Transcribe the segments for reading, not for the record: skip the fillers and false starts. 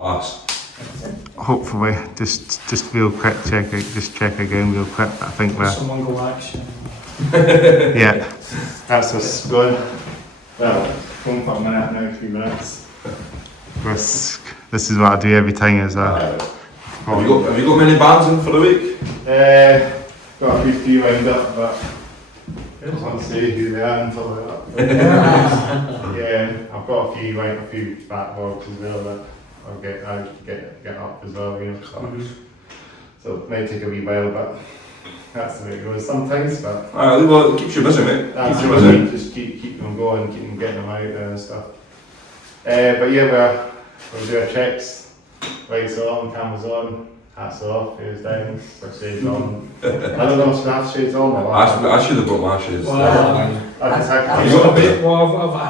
Class. Hopefully, just real quick check again real quick. I think we're... Someone go action. Yeah. That's us going. Well, going for a minute now, 3 minutes. This is what I do every time as well. Have you got many bands in for the week? Got a few lined up, but I don't want to say who they are until they're up. Yeah, I've got a few backlogs as well that I'll get up as well, you know. So it may take a wee while, but that's the way it goes sometimes. But Well, it keeps you busy, mate. that's what I mean, just keep them going, keep them getting them out there and stuff. But yeah, we'll do our checks. Lights on, cameras on, hats off, ears down, shades on. I don't know if I have shades on or I should have brought my shades. I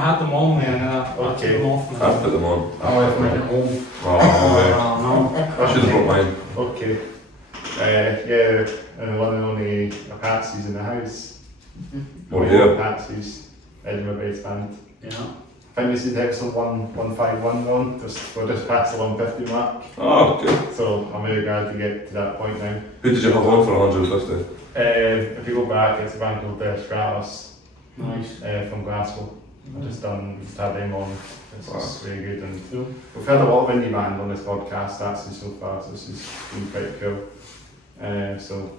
had them on there and I took them off now. I've put them on. I left mine at home. No. I should have brought mine. Okay. Yeah, and one and only Apaches in the house. Oh yeah. Apaches, Edinburgh-based band. Yeah. I think this is episode 151 on. We're just past the 150 mark. Oh, good. So I'm really glad to get to that point now. Who did you have on for 150? If you go back, it's a band called Stratos. Nice. From Glasgow. We've just had them on. It's really good, and Cool. we've had a lot of indie bands on this podcast actually so far, so this has been quite cool. So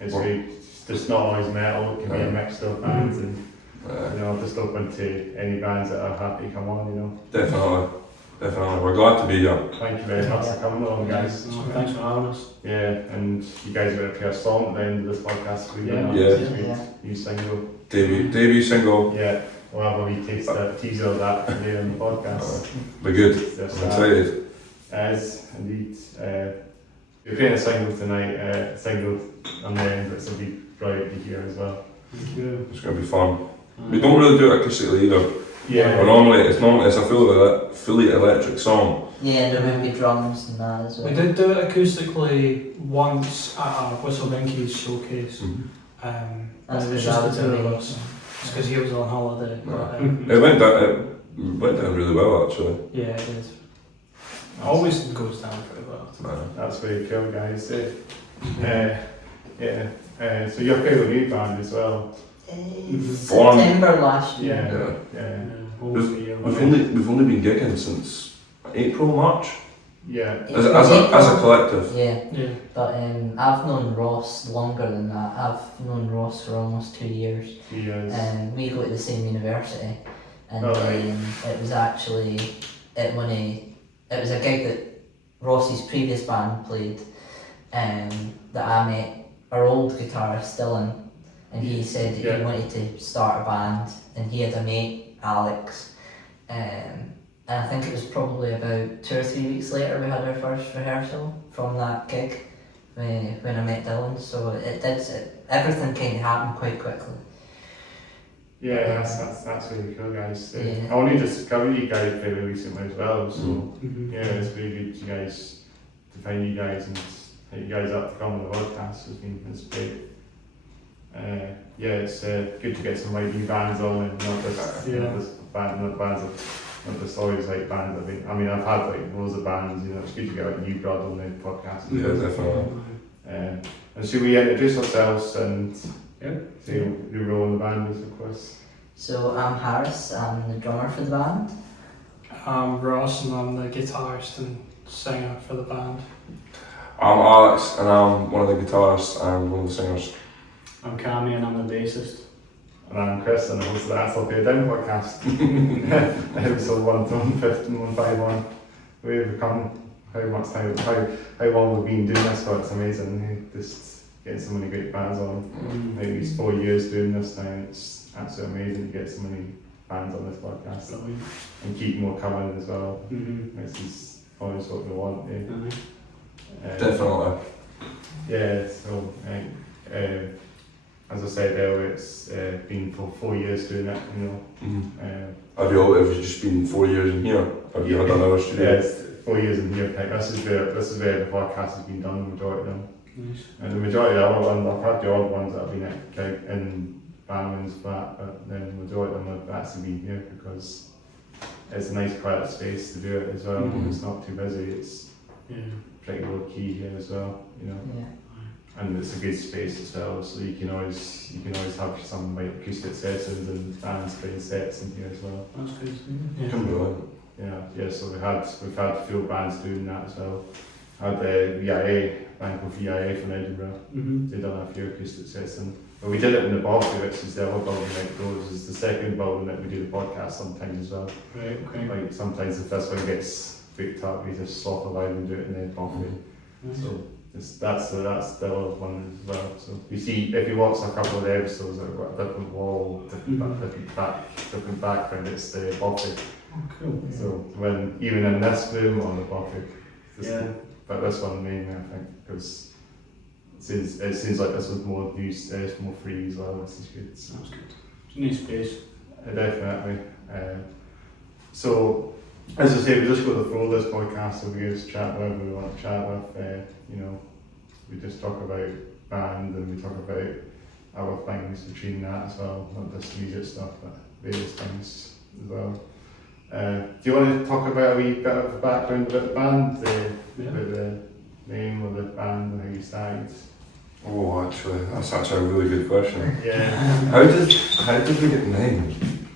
it's great. It's just not always metal, it can be a mix of bands, and you know, just open to any bands that are happy to come on, you know. Definitely. We're glad to be here. Thank you very much for coming along, guys. Thanks for having us. Yeah, and you guys are going to play a song at the end of this podcast for you. Yeah. New single. Debut single. Yeah, we'll have a wee teaser of that today on the podcast. We're good. I'm Just, excited. As indeed. We're playing a single tonight, single on the end, which will be brilliant to hear as well. Thank you. It's going to be fun. We don't really do it acoustically either. Yeah. But normally it's a fully electric song. Yeah, there would be drums and that as well. We did do it acoustically once at a Whistle Dinky's showcase. And It was it was just the two of me. us. It's because he was on holiday. But, It went down really well actually. yeah, it did. It always goes down pretty well. That's very cool, guys. So you're playing with a new band as well. September last year. Yeah. Almost a year. We've only been gigging since April, March. Yeah. As a collective. Yeah, Yeah. but I've known Ross longer than that. I've known Ross for almost 2 years. 2 years. And we go to the same university. And Oh, right. it was actually it was a gig that Ross's previous band played, that I met our old guitarist Dylan, and he said that he wanted to start a band, and he had a mate, Alex, and I think it was probably about 2 or 3 weeks later we had our first rehearsal from that gig when I met Dylan. So everything kind of happened quite quickly. Yeah, that's really cool, guys. Yeah. I only discovered you guys fairly recently as well, so yeah, it's really good to find you guys and hit you guys up to come on the podcast. It's great. Yeah, it's good to get some like new bands on and not just always like bands. I've had like loads of bands. You know, it's good to get like new blood on the podcast. Yeah, definitely. And should we introduce ourselves and say who role in the band is, of course? So I'm Harris, I'm the drummer for the band. I'm Ross and I'm the guitarist and singer for the band. I'm Alex and I'm one of the guitarists and one of the singers. I'm Cammy and I'm the bassist. And I'm Chris and I host the That's Okay Down podcast. Episode 151. We've come how long we've been doing this, so it's amazing. Just getting so many great bands on. Maybe it's 4 years doing this now. It's absolutely amazing to get so many bands on this podcast. And keep more coming as well. This is always what we want. Definitely. Yeah, so as I said earlier, it's been for 4 years doing it, you know. Have you just been 4 years in here? Have you had another studio? Yeah, it's 4 years in here. This is where the podcast has been done, the majority of them. Nice. And the majority of the other ones, I've had the odd ones that have been in bandman's flat, but then the majority of them have actually been here because it's a nice quiet space to do it as well. Mhm. It's not too busy. It's Yeah. pretty low key here as well. You know. Yeah. And it's a good space as well, so you can always have some like acoustic sessions and bands playing sets in here as well. That's good. It's Yeah. brilliant. Yeah. So we've had full bands doing that as well. Had the VIA, band called VIA from Edinburgh. Mm-hmm. They done a few acoustic sets, but we did it in the Balky, which is the other building that goes. Is the second building that we do the podcast sometimes as well. Right. Okay. Like sometimes if this one gets booked up, we just swap a line and do it in the Balky. Nice. So that's the other one as well. So you see, if you watch a couple of the episodes that have got a different wall, different background, it's the Balky. Oh, cool. So when even in this room on the Balky, Yeah. but this one mainly I think because it seems like this was more used, more free as well. This is good. So, That's good. It's a nice space. definitely. So as I say, we just go to the flow of this podcast, so we just chat whatever we want to chat with. We just talk about band and we talk about other things between that as well, not just music stuff, but various things as well. Do you want to talk about a wee bit of background about the band, about the name of the band and how you started? Oh, actually, that's actually a really good question. Yeah. How did we get the name?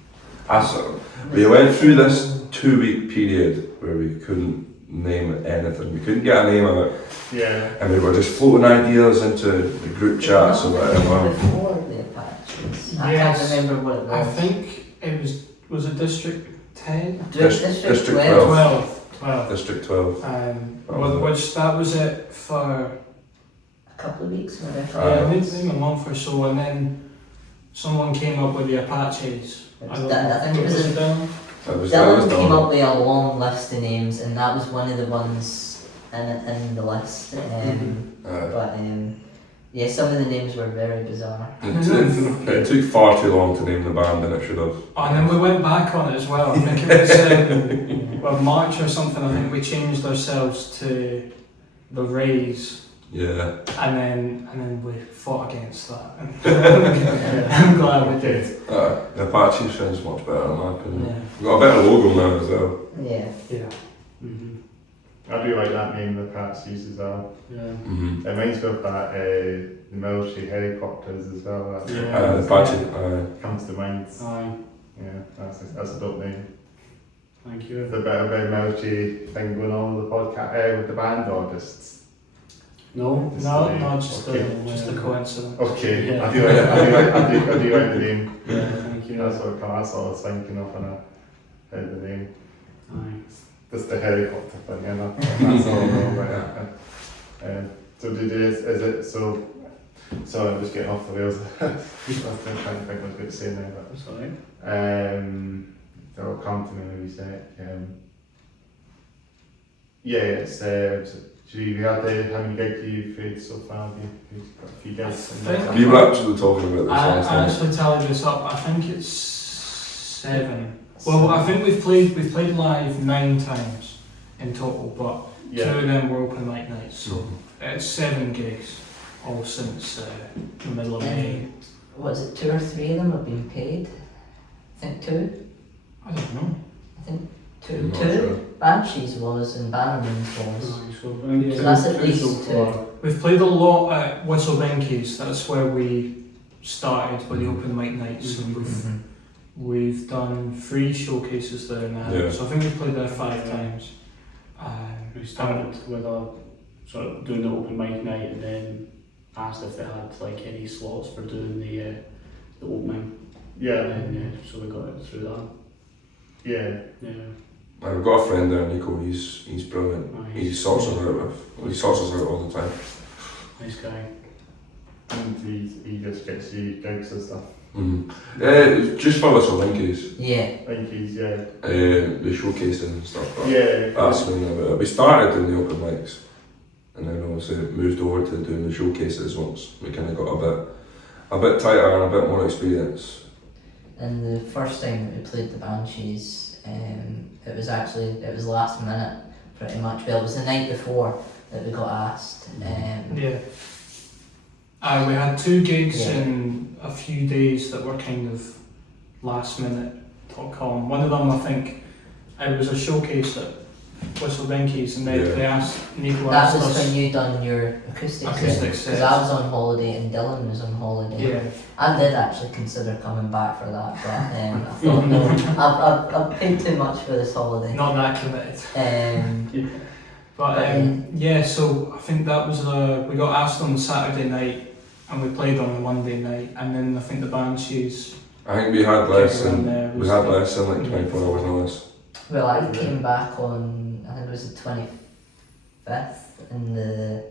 We went through this 2-week period where we couldn't name anything. We couldn't get a name of it, Yeah. and we were just floating ideas into the group chats or whatever. Before the Apaches. I Yes. can't remember what it I was. think it was it District 10? District 12. 12. District 12. Which that was it for A couple of weeks, maybe. maybe a month or so, and then someone came up with the Apaches. I think it was Dylan. That was Dylan came Dylan. up with a long list of names, and that was one of the ones in the list. But yeah, some of the names were very bizarre. It took far too long to name the band than it should have. And then we went back on it as well. I think it was March or something. I think we changed ourselves to the Rays. Yeah. And then we fought against that. I'm glad we did. The Apaches sounds much better in my opinion. Yeah. We've got a better logo now as well. Yeah. Yeah. Mm-hmm. I do like that name, the Apaches as well. Yeah. Mm-hmm. It reminds me of that, the military helicopters as well. That's Yeah. The Apache, comes to mind. Aye. Yeah, that's a dope name. Thank you. There's a bit of a military thing going on with the podcast, with the band, or just No, Just no, the name. no, just Okay. just a coincidence. okay. Yeah. I do like the name. Yeah, thank you. That's what I was thinking of when I heard the name. Aye. Just the helicopter thing, yeah. That's all I know about it. So did you, is it so? So I'm just getting off the rails. I was trying to think what I was going to say now, but. That's alright. That'll come to me when you say it. Yeah, it's so you had how many gigs you've played so far? You've got a few gigs. I think- We were actually talking about this I last night. actually tallied this up. I think it's 7. Well, I think we've played live 9 times in total, but 2 Yeah, of them were open mic nights. So Mhm. it's 7 gigs, all since the middle of May. What is it? 2 or 3 of them have been paid. I think 2. I don't know. I'm not 2. sure. Banshees was and Bannerman's was. So that's at least 2. We've played a lot at Whistle Binkies. That's where we started with the open mic nights, and Mhm. we've done 3 showcases there now. Yeah. So I think we've played there 5 times. We started with a sort of doing the open mic night and then asked if they had like any slots for doing the opening. yeah, And then so we got it through that. yeah. Yeah. I've got a friend there, Nico. He's brilliant. Aye, He sorts us out all the time. nice guy. And he just gets you gigs and stuff. Just for Whistle Binkies, Yeah. I think he's the showcases and stuff. But yeah. that's mainly about it. We started doing the open mics, and then obviously moved over to doing the showcases once we kind of got a bit tighter and a bit more experience. And the first time that we played the Banshees, it was last minute pretty much. Well, it was the night before that we got asked. Yeah. We had 2 gigs Yeah. in a few days that were kind of last minute .com. One of them I think It was a showcase at Whistle Dinkies, and they asked Nico That asked was us. when you done your acoustic set. Acoustic Because I was on holiday and Dylan was on holiday. Yeah, I did actually consider coming back for that, but I thought no, I've paid too much for this holiday. not that committed. But yeah, so I think that was we got asked on the Saturday night, and we played on the Monday night, and then I think the Banshees. I think we had less Kick around than there we was had the- less than like 24 hours notice. Well, I came back on, I think it was the 25th, and the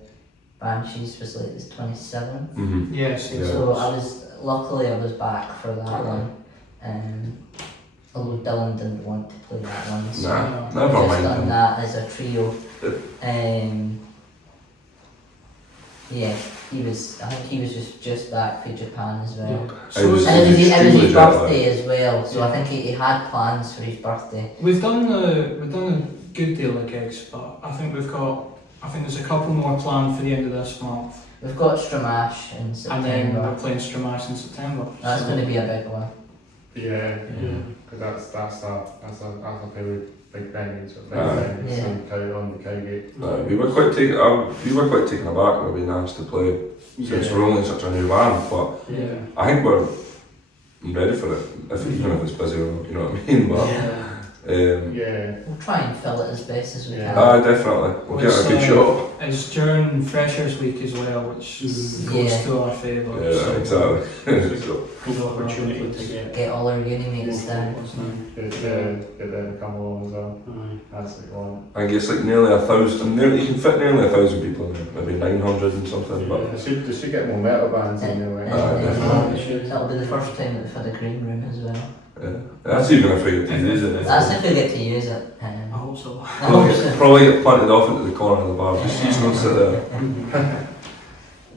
Banshees was like the 27th. Mm-hmm. Yes, Yeah. So luckily I was back for that one. Although Dylan didn't want to play that one, so Nah, so never just mind. done that as a trio. Yeah, I think he was just back from Japan as well. I was And it was extremely his jet lagged. birthday as well, so I think he had plans for his birthday. We've done a good deal of gigs, but I think there's a couple more planned for the end of this month, We've got Stramash in and then September. we're playing Stramash in September. That's so- going to be a big one. Yeah, Yeah. because that's a fairly big venue, so big Aye. venue, Yeah. so on the Cowgate. We were quite taken aback when we being asked to play since we're only such a new band, but Yeah. I think we're ready for it. Even if it's busy or not, you know what I mean. But Yeah, We'll try and fill it as best as we Yeah. can. definitely we'll get a good It's, shot. It's during Freshers Week as well, which Mhm. goes Yeah. to our favour. Yeah, so- exactly. So, Good opportunity to get Get all our uni mates more down. focus now. get them to come along as well. Aye. That's like one. I guess like nearly 1,000. You can fit nearly 1,000 people in there, maybe 900 and something. But They should get more metal bands in there. And- Right? and that'll be the first time that we've had a green room as well. that's even if we get to use it. That's if we get to use it. I hope so. Probably get planted off into the corner of the bar. Just don't sit there.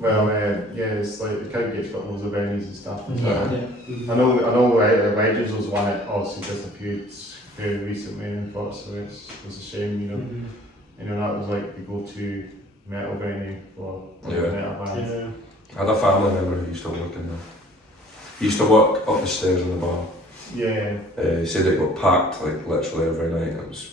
Well, it's like the Cowgate's got loads of venues and stuff. as Yeah. well. Yeah. I know Apaches was one that obviously disappeared very recently, unfortunately. It was a shame, you know. Mhm. You know, that was like the go-to metal venue for Yeah. metal bands. Yeah. I had a family member who used to work in there. He used to work up the stairs in the bar. Yeah. He said it got packed like literally every night. It was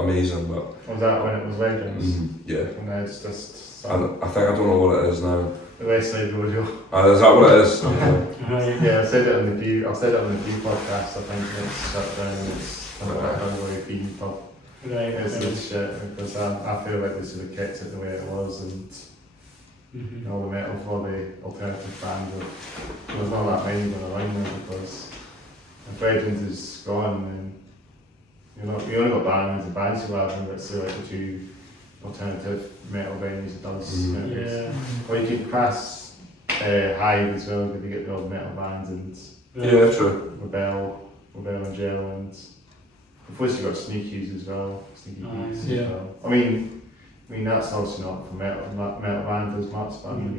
amazing, but Was that when it was Legends? yeah. And now it's just I don't know what it is now. the West Side Rodeo. Is that what it is? Aye. Yeah, I've said it on the few podcasts. I think it's shut down. It's kind of like a very feeding pub. Right. It's this shit because I feel like they should have kept it the way it was and Mhm. all the metal for the alternative bands. There's not that many going around now because if Legends is gone, then you only got bands and bands who have them, but say like the two alternative metal venues it does. Mhm. Yeah. Or you could class Hive as well, if you get the old metal bands and Yeah, true. Rebel and Gel and of course you got Sneakies as well. Sneaky Beats as yeah. well. I mean that's obviously not for metal bands as much, but I mean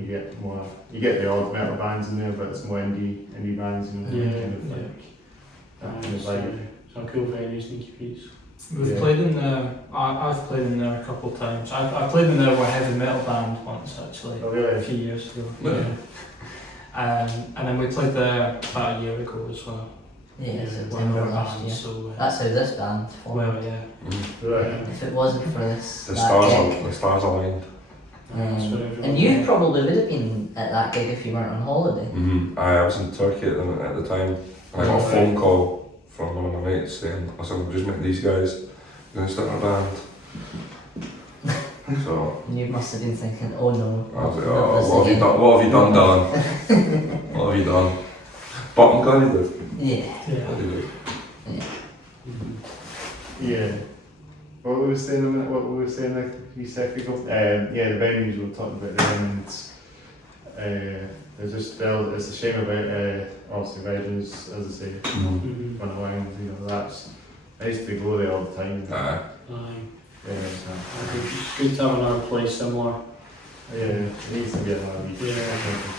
you get the odd metal bands in there, but it's more indie bands, you know, Yeah, kind of yeah. like that kind of So, vibe. some cool venues, Sneaky Pete's. We've Yeah. played in there. I've played in there a couple of times. I played in there with a heavy metal band once actually, Oh a really? few years ago. Yeah. And then we played there about a year ago as well. Yeah, One September of our last bands, year. so That's how this band formed. well, yeah. Right. If it wasn't for this, The that stars gig, aligned. That's where everyone- and you probably would have been at that gig if you weren't on holiday. I was in Turkey at the time. I got a phone call from one of my mates saying, "Listen, we've just met these guys. We're going to start a band." So And you must have been thinking, oh no. I was like, not "Oh, this what have you again." done? What have you done, Dylan? What have you done?" But I'm glad you did. Yeah. Yeah. Glad you did. Mhm. Yeah. What we were saying like a few seconds ago. The venues we were talking about them and there's just it's a shame about obviously Legends, as I say, Mhm. run around, that's I used to go there all the time. Aye. Aye. Yeah, It's good to have another place similar. it needs to be another Yeah.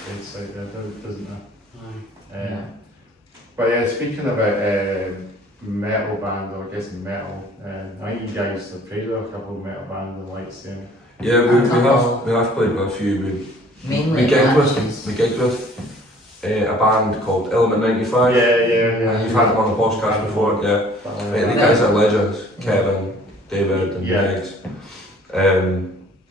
place out there, doesn't it? Aye. Yeah. But yeah, speaking about metal bands, or I guess metal, I think you guys have played with a couple of metal bands and lights there. Yeah, we have played with a few. Mainly We gigged Apaches. with a band called Element 95. Yeah. You've had them on the podcast before, yeah. The guys are legends, Kevin, David and Megs.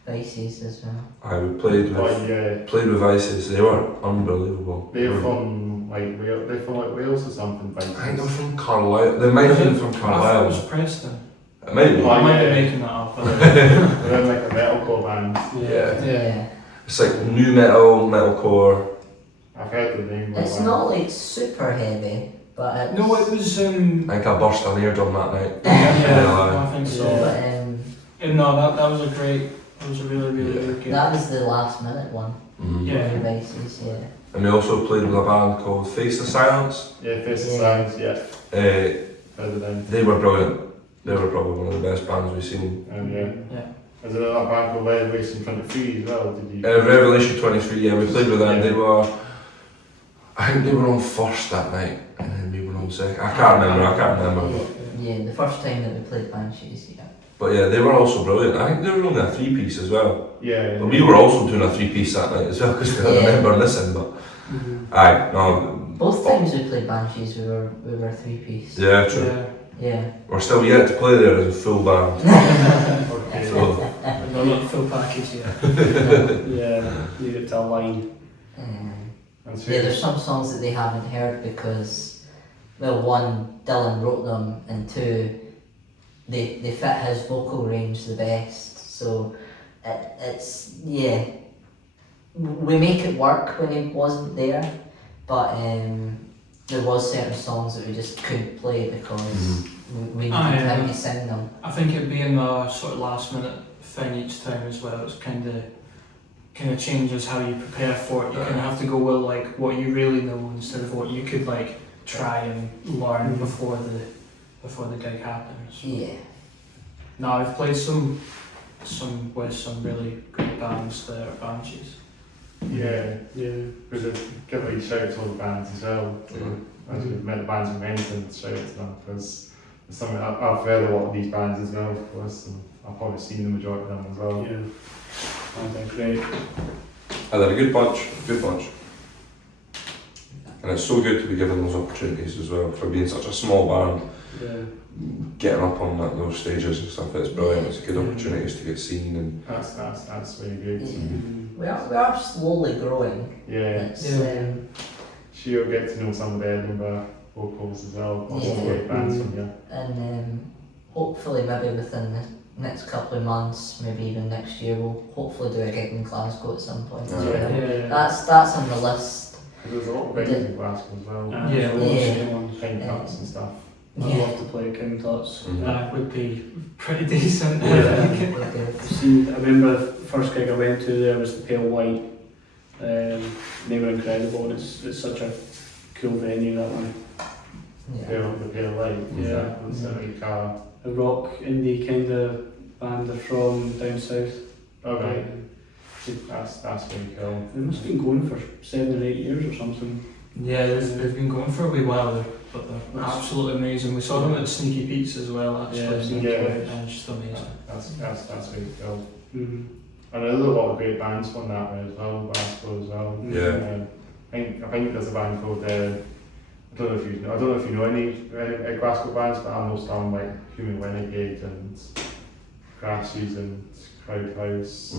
Vices as well. We played with Vices, they were unbelievable. They're from Wales or something. I think they're from Carlisle, they might have been from I thought it Carlisle. was Preston. It might be. I might be making that up. They're like a metalcore band. Yeah. It's like new metalcore. I've heard the name. It's not like super heavy, but it's... No, it was. I think I burst an eardrum that night. Yeah, I think so. But, No, that was a great. That was a really good. that was the last minute one. Yeah. Vices, yeah. And we also played with a band called Face the Silence. Yeah, Face the Silence, yeah. Heard of them. They were brilliant. They were probably one of the best bands we've seen. Yeah. Is there another band called Revelation 23 as well? Did you? Revelation 23, yeah, we played with them. They were, I think they were on first that night, and then we were on second. I can't remember. Yeah, the first time that we played Banshees, yeah. But yeah, they were also brilliant. I think they were only a 3-piece as well. Yeah. But we were also doing a 3-piece that night as well, because I remember listening, but... Aye, no. Both times we played Banshees, we were 3-piece. Yeah, true. Yeah. We're still yet to play there as a full band. Okay. So, We're not full package yet. Yeah, you get to align. Yeah, there's some songs that they haven't heard because, well, one, Dylan wrote them, and two, they fit his vocal range the best. So it's we make it work when he wasn't there, but there was certain songs that we just couldn't play because we didn't have to sing them. I think it being a sort of last minute thing each time as well, it's kind of changes how you prepare for it. You kind of have to go with like what you really know instead of what you could like try and learn before the gig happens. Yeah. No, I've played some with some really great bands there at Banshees. Yeah. Because give a shout out to all the bands as well. As we've met the bands we mentioned, shout out to them because it's something I've heard a lot of these bands as well, of course, and I've probably seen the majority of them as well. Yeah. They're great. they're a good bunch. And it's so good to be given those opportunities as well, for being such a small band. Yeah. Getting up on those stages and stuff, it's brilliant. It's good opportunities to get seen and That's really good. We are slowly growing. Yeah. Sure, you'll get to know some of the Edinburgh vocals as well. Lots of great bands from here. And hopefully maybe within the next couple of months, maybe even next year, we'll hopefully do a gig in Glasgow at some point as well. That's on the list. There's a lot of gigs in Glasgow as well. Pine Cuts and stuff. I'd love to play King Tut's. That would be pretty decent. I remember the first gig I went to there was the Pale White. They were incredible, and it's such a cool venue, that one. The Pale Light. Yeah. A rock indie kind of band. They're from down south. Okay. That's really cool. They must have been going for 7 or 8 years or something. Yeah, they've been going for a wee while, but they're absolutely amazing. We saw them at Sneaky Pete's as well, actually. And it's just amazing. That's really cool. Mm-hmm. And there's a lot of great bands from that way as well, Glasgow as well. Yeah. I think there's a band called I don't know if you know any Glasgow bands, but I'm most on like Human Renegade and Crashes and Crowd House.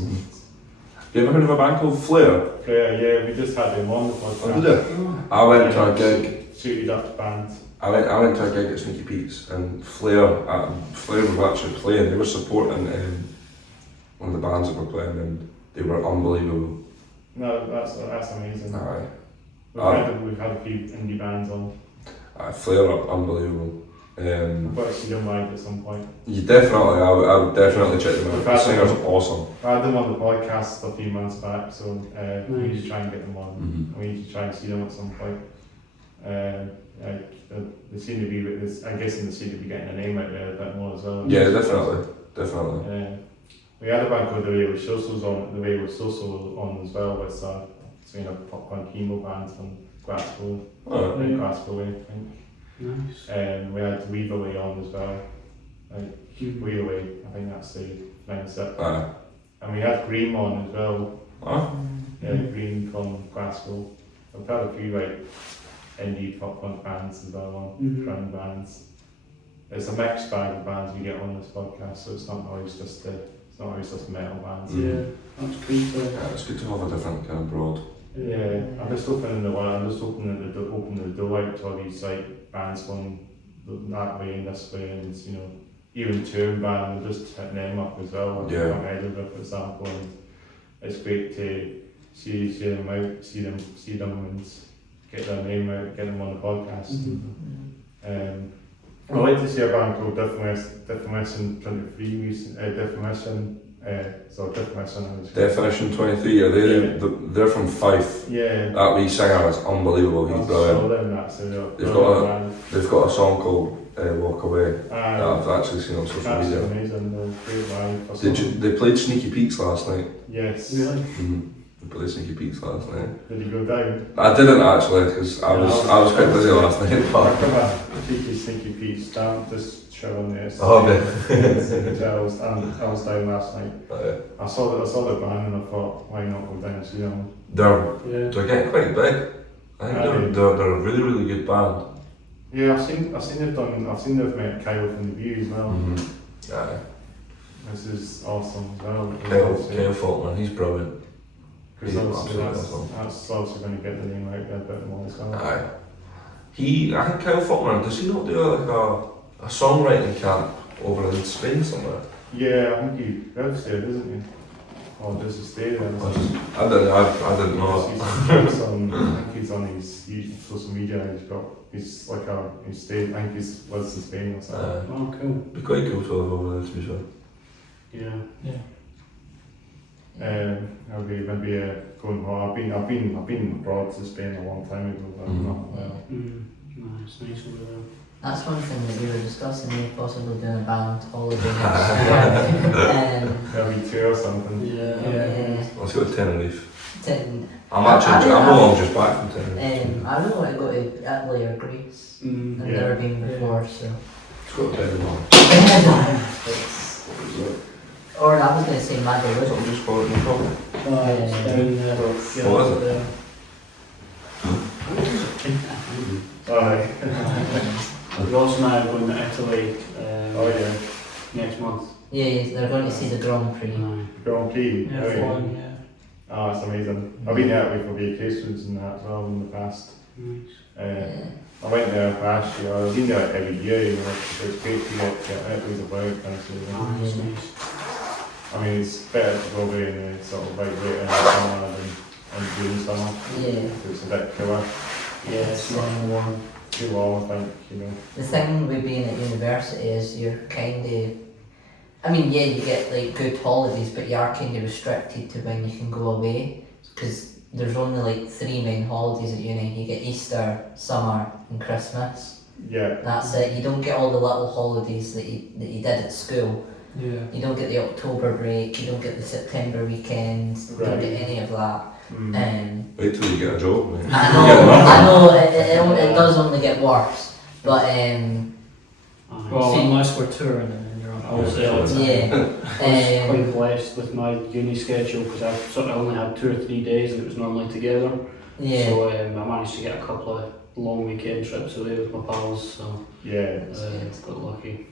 Have you ever heard of a band called Flare? Yeah, we just had them on the podcast. Oh, did you? I went to a gig. Shooty Dutch band. I went to a gig at Sneaky Pete's, and Flare were actually playing. They were supporting one of the bands that were playing, and they were unbelievable. No, that's amazing. Aye. We've had a few indie bands on. Flare are unbelievable. I've got to see them live at some point. I would definitely check them out. The singer's awesome. I had them on the podcast a few months back, so we need to try and get them on. Mm-hmm. We need to try and see them at some point. They seem to be, I'm guessing they seem to be getting a name out there a bit more as well. Yeah, definitely. We had a band called the Wayward Socials on as well, with popcorn chemo bands from Glasgow, Glasgow way, I think. Nice. We had Weaverway on as well. Weaverway, I think that's the next it. And we had Green on as well. Green from Glasgow. I've had a few like indie pop punk bands as well, Mhm. crowd bands. It's a mixed bag of bands we get on this podcast, so it's not always just metal bands. Yeah, that's cool. Yeah, it's good to have a different kind of broad. Yeah, I'm just opening the door out to all these like bands from that way and this way, and you know, even touring band, I'm just hitting them up as well. Like Yeah. Edinburgh, for example, and it's great to see them out, see them, and get their name out, get them on the podcast. I'd like to see a band called Definition 23, Definition 23, are they? They're from Fife. Yeah. That wee singer is unbelievable. He's brilliant. They've got a song called Walk Away that I've actually seen on social That's media. amazing, great live. They played Sneaky Peaks last night. Yes. Really? They played Sneaky Peaks last night. Did you go down? I didn't actually because I was quite busy last night. I But come a cheeky sneaky piece down, just chill on this. Oh, I was down last night. I saw the band and I thought, why not go down and see them? they're getting quite big. I think they're a really really good band. Yeah, I've seen they've met Kyle from the View as well. Yeah. This is awesome as well. Kyle Faulkner, he's brilliant. Because He's obviously absolutely that's obviously going to get the name out there a bit more as well. Aye. I think Kyle Faulkner, does he not do like a songwriting camp over in Spain somewhere? Yeah, I think he lives there, doesn't he? Or does he stay there? I didn't know. I think he's on his social media. He's stayed. I think he's lives in Spain or something. Oh, cool. Be quite cool to live over there, to be fair. Yeah. I'll be maybe going home. I've been abroad to Spain a long time ago, but not well. Nice over there. That's one thing that we were discussing, maybe possibly doing a band holiday. Maybe 2 or something. Yeah. Let's go to Tenerife. Ten- I'm no longer just back from Tenerife. I really want to go to Italy or Greece. I've never been before, so. Let's go to Tenerife. Or I was going to say Madrid. So I'm just calling it probably. It's down there. What is it? Ross and I are going to Italy next month. Yeah, they're going to see the Grand Prix. Grand Prix. Yeah, flying, yeah. Oh, it's amazing. I've been there for vacations and that as well in the past. Nice. I went there last year. I've been there every year. You know, it's great to get Italy's about. Nice. I mean, it's better to go away in the sort of like later in the summer than June summer. Yeah. It's a bit cooler. Yeah, it's not warm. Too warm, I think. You know. The thing with being at university is you're kind of, I mean, yeah, you get like good holidays, but you are kind of restricted to when you can go away because there's only like 3 main holidays at uni. You get Easter, summer, and Christmas. Yeah. That's it. You don't get all the little holidays that you did at school. Yeah. You don't get the October break. You don't get the September weekends. You don't Right. get any of that. Wait till you get a job, mate. I know. It does only get worse, but Well, See- unless we're touring and then you're on holiday all the time. yeah. I was quite blessed with my uni schedule because I sort of only had 2 or 3 days and it was normally together. Yeah. So I managed to get a couple of long weekend trips away with my pals. So Yeah. got lucky.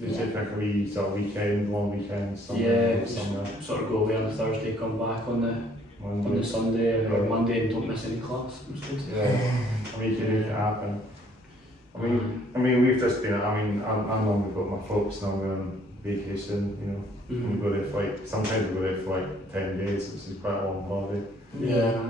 It's typically sort of long weekend, Yeah, somewhere. Sort of go away on a Thursday, come back on the Monday. Sunday or Yeah. Monday and don't miss any class. It was good. Yeah. I mean, you can make it happen. I mean, we've just been. I'm normally with my folks now. We're on vacation, you know. We go there for like, sometimes we go there for like 10 days, which is quite a long holiday. Yeah,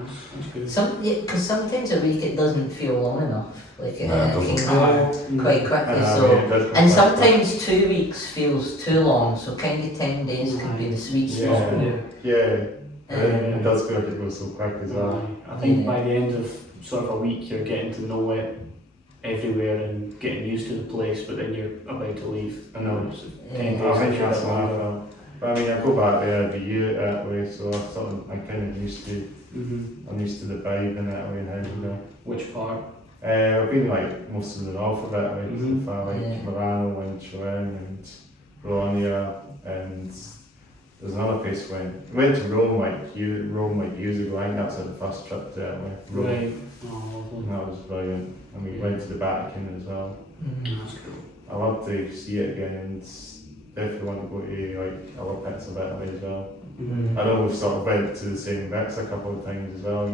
that's good. Because sometimes a week it doesn't feel long enough. Like it No, it can doesn't. go quite quickly. I So mean, it does go and quite sometimes 2 weeks feels too long. So kind of 10 days could be the sweet Yeah. spot. quick. Yeah. Um, It does feel like it goes so quick as well. I think by the end of sort of a week you're getting to know it everywhere and getting used to the place, but then you're about to leave. I know. It's Yeah. 10 days. I think that's is what I felt. But I mean, I go back there every year that way, so I'm kind of used to. I'm used to the vibe in that way and how you go. Which part? I've been like most of the north of that way, so far, like Yeah. Murano and Turin and Bologna and there's another place we went to Rome like years ago. I think that's the first trip there. Rome. Right. Oh, And lovely. that was brilliant. And we went to the Vatican as well. That's cool. I love to see it again and definitely want to go to like other bits of Italy as well. I know we've sort of went to the same bits a couple of times as well.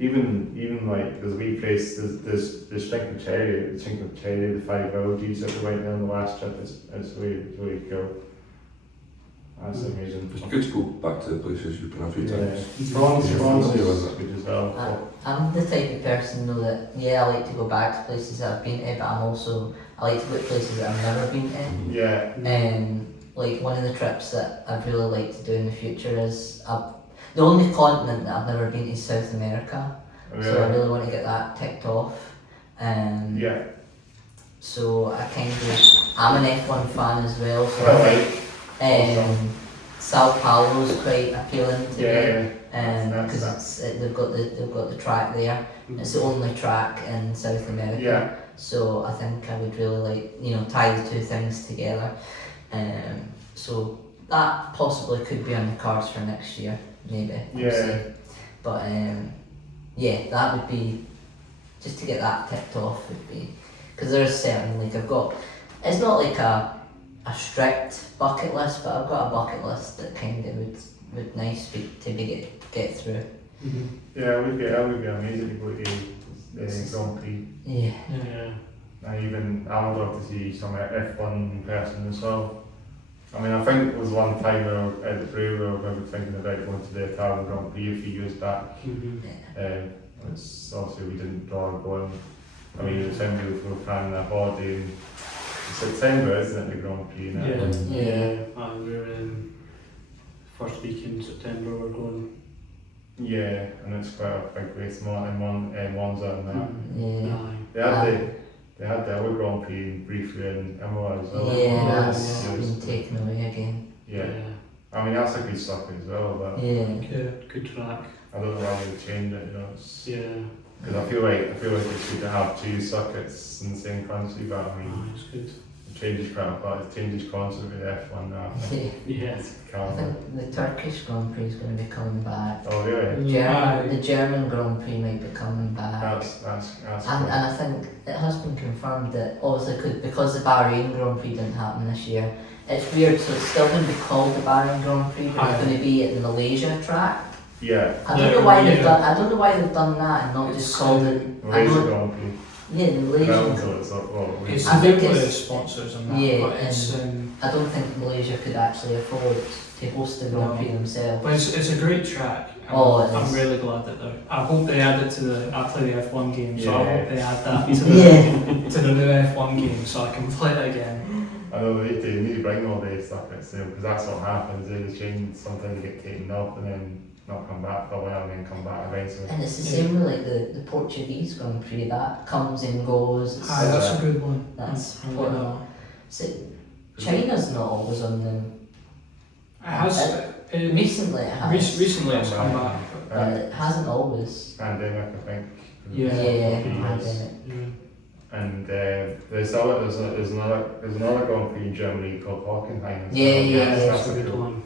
Even like there's a wee place, there's Cinque Cherry, the 5 villages that we went there on the last trip. It's really cool. That's amazing. It's good to go back to the places you've been a few times. Florence Yeah. is good as well. I'm the type of person though that I like to go back to places that I've been to, but I like to go to places that I've never been to. Yeah. Like one of the trips that I'd really like to do in the future is the only continent that I've never been to is South America. So I really want to get that ticked off. Yeah. So I'm an F1 fan as well. So Awesome. Sao Paulo is quite appealing to me. Yeah. Because they've got the track there. It's the only track in South America. Yeah. So I think I would really like tie the two things together. So that possibly could be on the cards for next year, maybe. We'll see. But that would be just to get that ticked off would be because there's certain like I've got. It's not like a strict bucket list, but I've got a bucket list that kind of would nice to get through. Yeah, it would be amazing to go to the Grand Prix. Yeah. And I would love to see some F1 in person as well. I mean, I think there was one time at the Brew where we were thinking about going to the Italian Grand Prix a few years back. It's obviously we didn't draw a going. I mean, it was when we were planning a holiday in September, isn't it, the Grand Prix now? We're in first week in September. We're going. Yeah, and it's quite a big race, Monza and that. Aye. They had the other Grand Prix briefly in Imola as well. Yeah, that's been taken away again. Yeah. I mean, that's a good circuit as well, but Good track. I don't know why they would change it, you know. Because I feel like it's good to have two circuits in the same country, but I mean, It's good. it changes quite a lot. It changes constantly with F1 now. Yeah. It's I calendar. think the Turkish Grand Prix is going to be coming back. Oh really? The German Grand Prix might be coming back. That's And cool. I think it has been confirmed that obviously because the Bahrain Grand Prix didn't happen this year, it's weird, so it's still going to be called the Bahrain Grand Prix, but it's going to be at the Malaysia track. Yeah. I don't know why they've done that and not just called it. Malaysia Grand Prix. Yeah, the Malaysian. Well, it's not, well, It's I to think do with it's- sponsors and that, Yeah, but it's I don't think Malaysia could actually afford to host the Grand No. Prix themselves. but it's a great track. Oh, it I'm is. really glad that I hope they add it to the. I play the F1 game, so I Yeah. hope they add that to the to the new F1 game, so I can play it again. I know they need to bring all the circuits there because that's what happens. They change, sometimes they get taken off and then not come back for a while and then come back eventually. And it's the same with like the Portuguese Grand Prix that comes and goes. It's, Aye, that's a good one. that's I like what that. so China's not always on them. It has. Recently it has, Recently it's come back. but it hasn't always. Pandemic, I think. Yeah. Yeah, Few years. pandemic. And there's another Grand Prix in Germany called Hockenheim. Yeah, That's That's a good cool. one.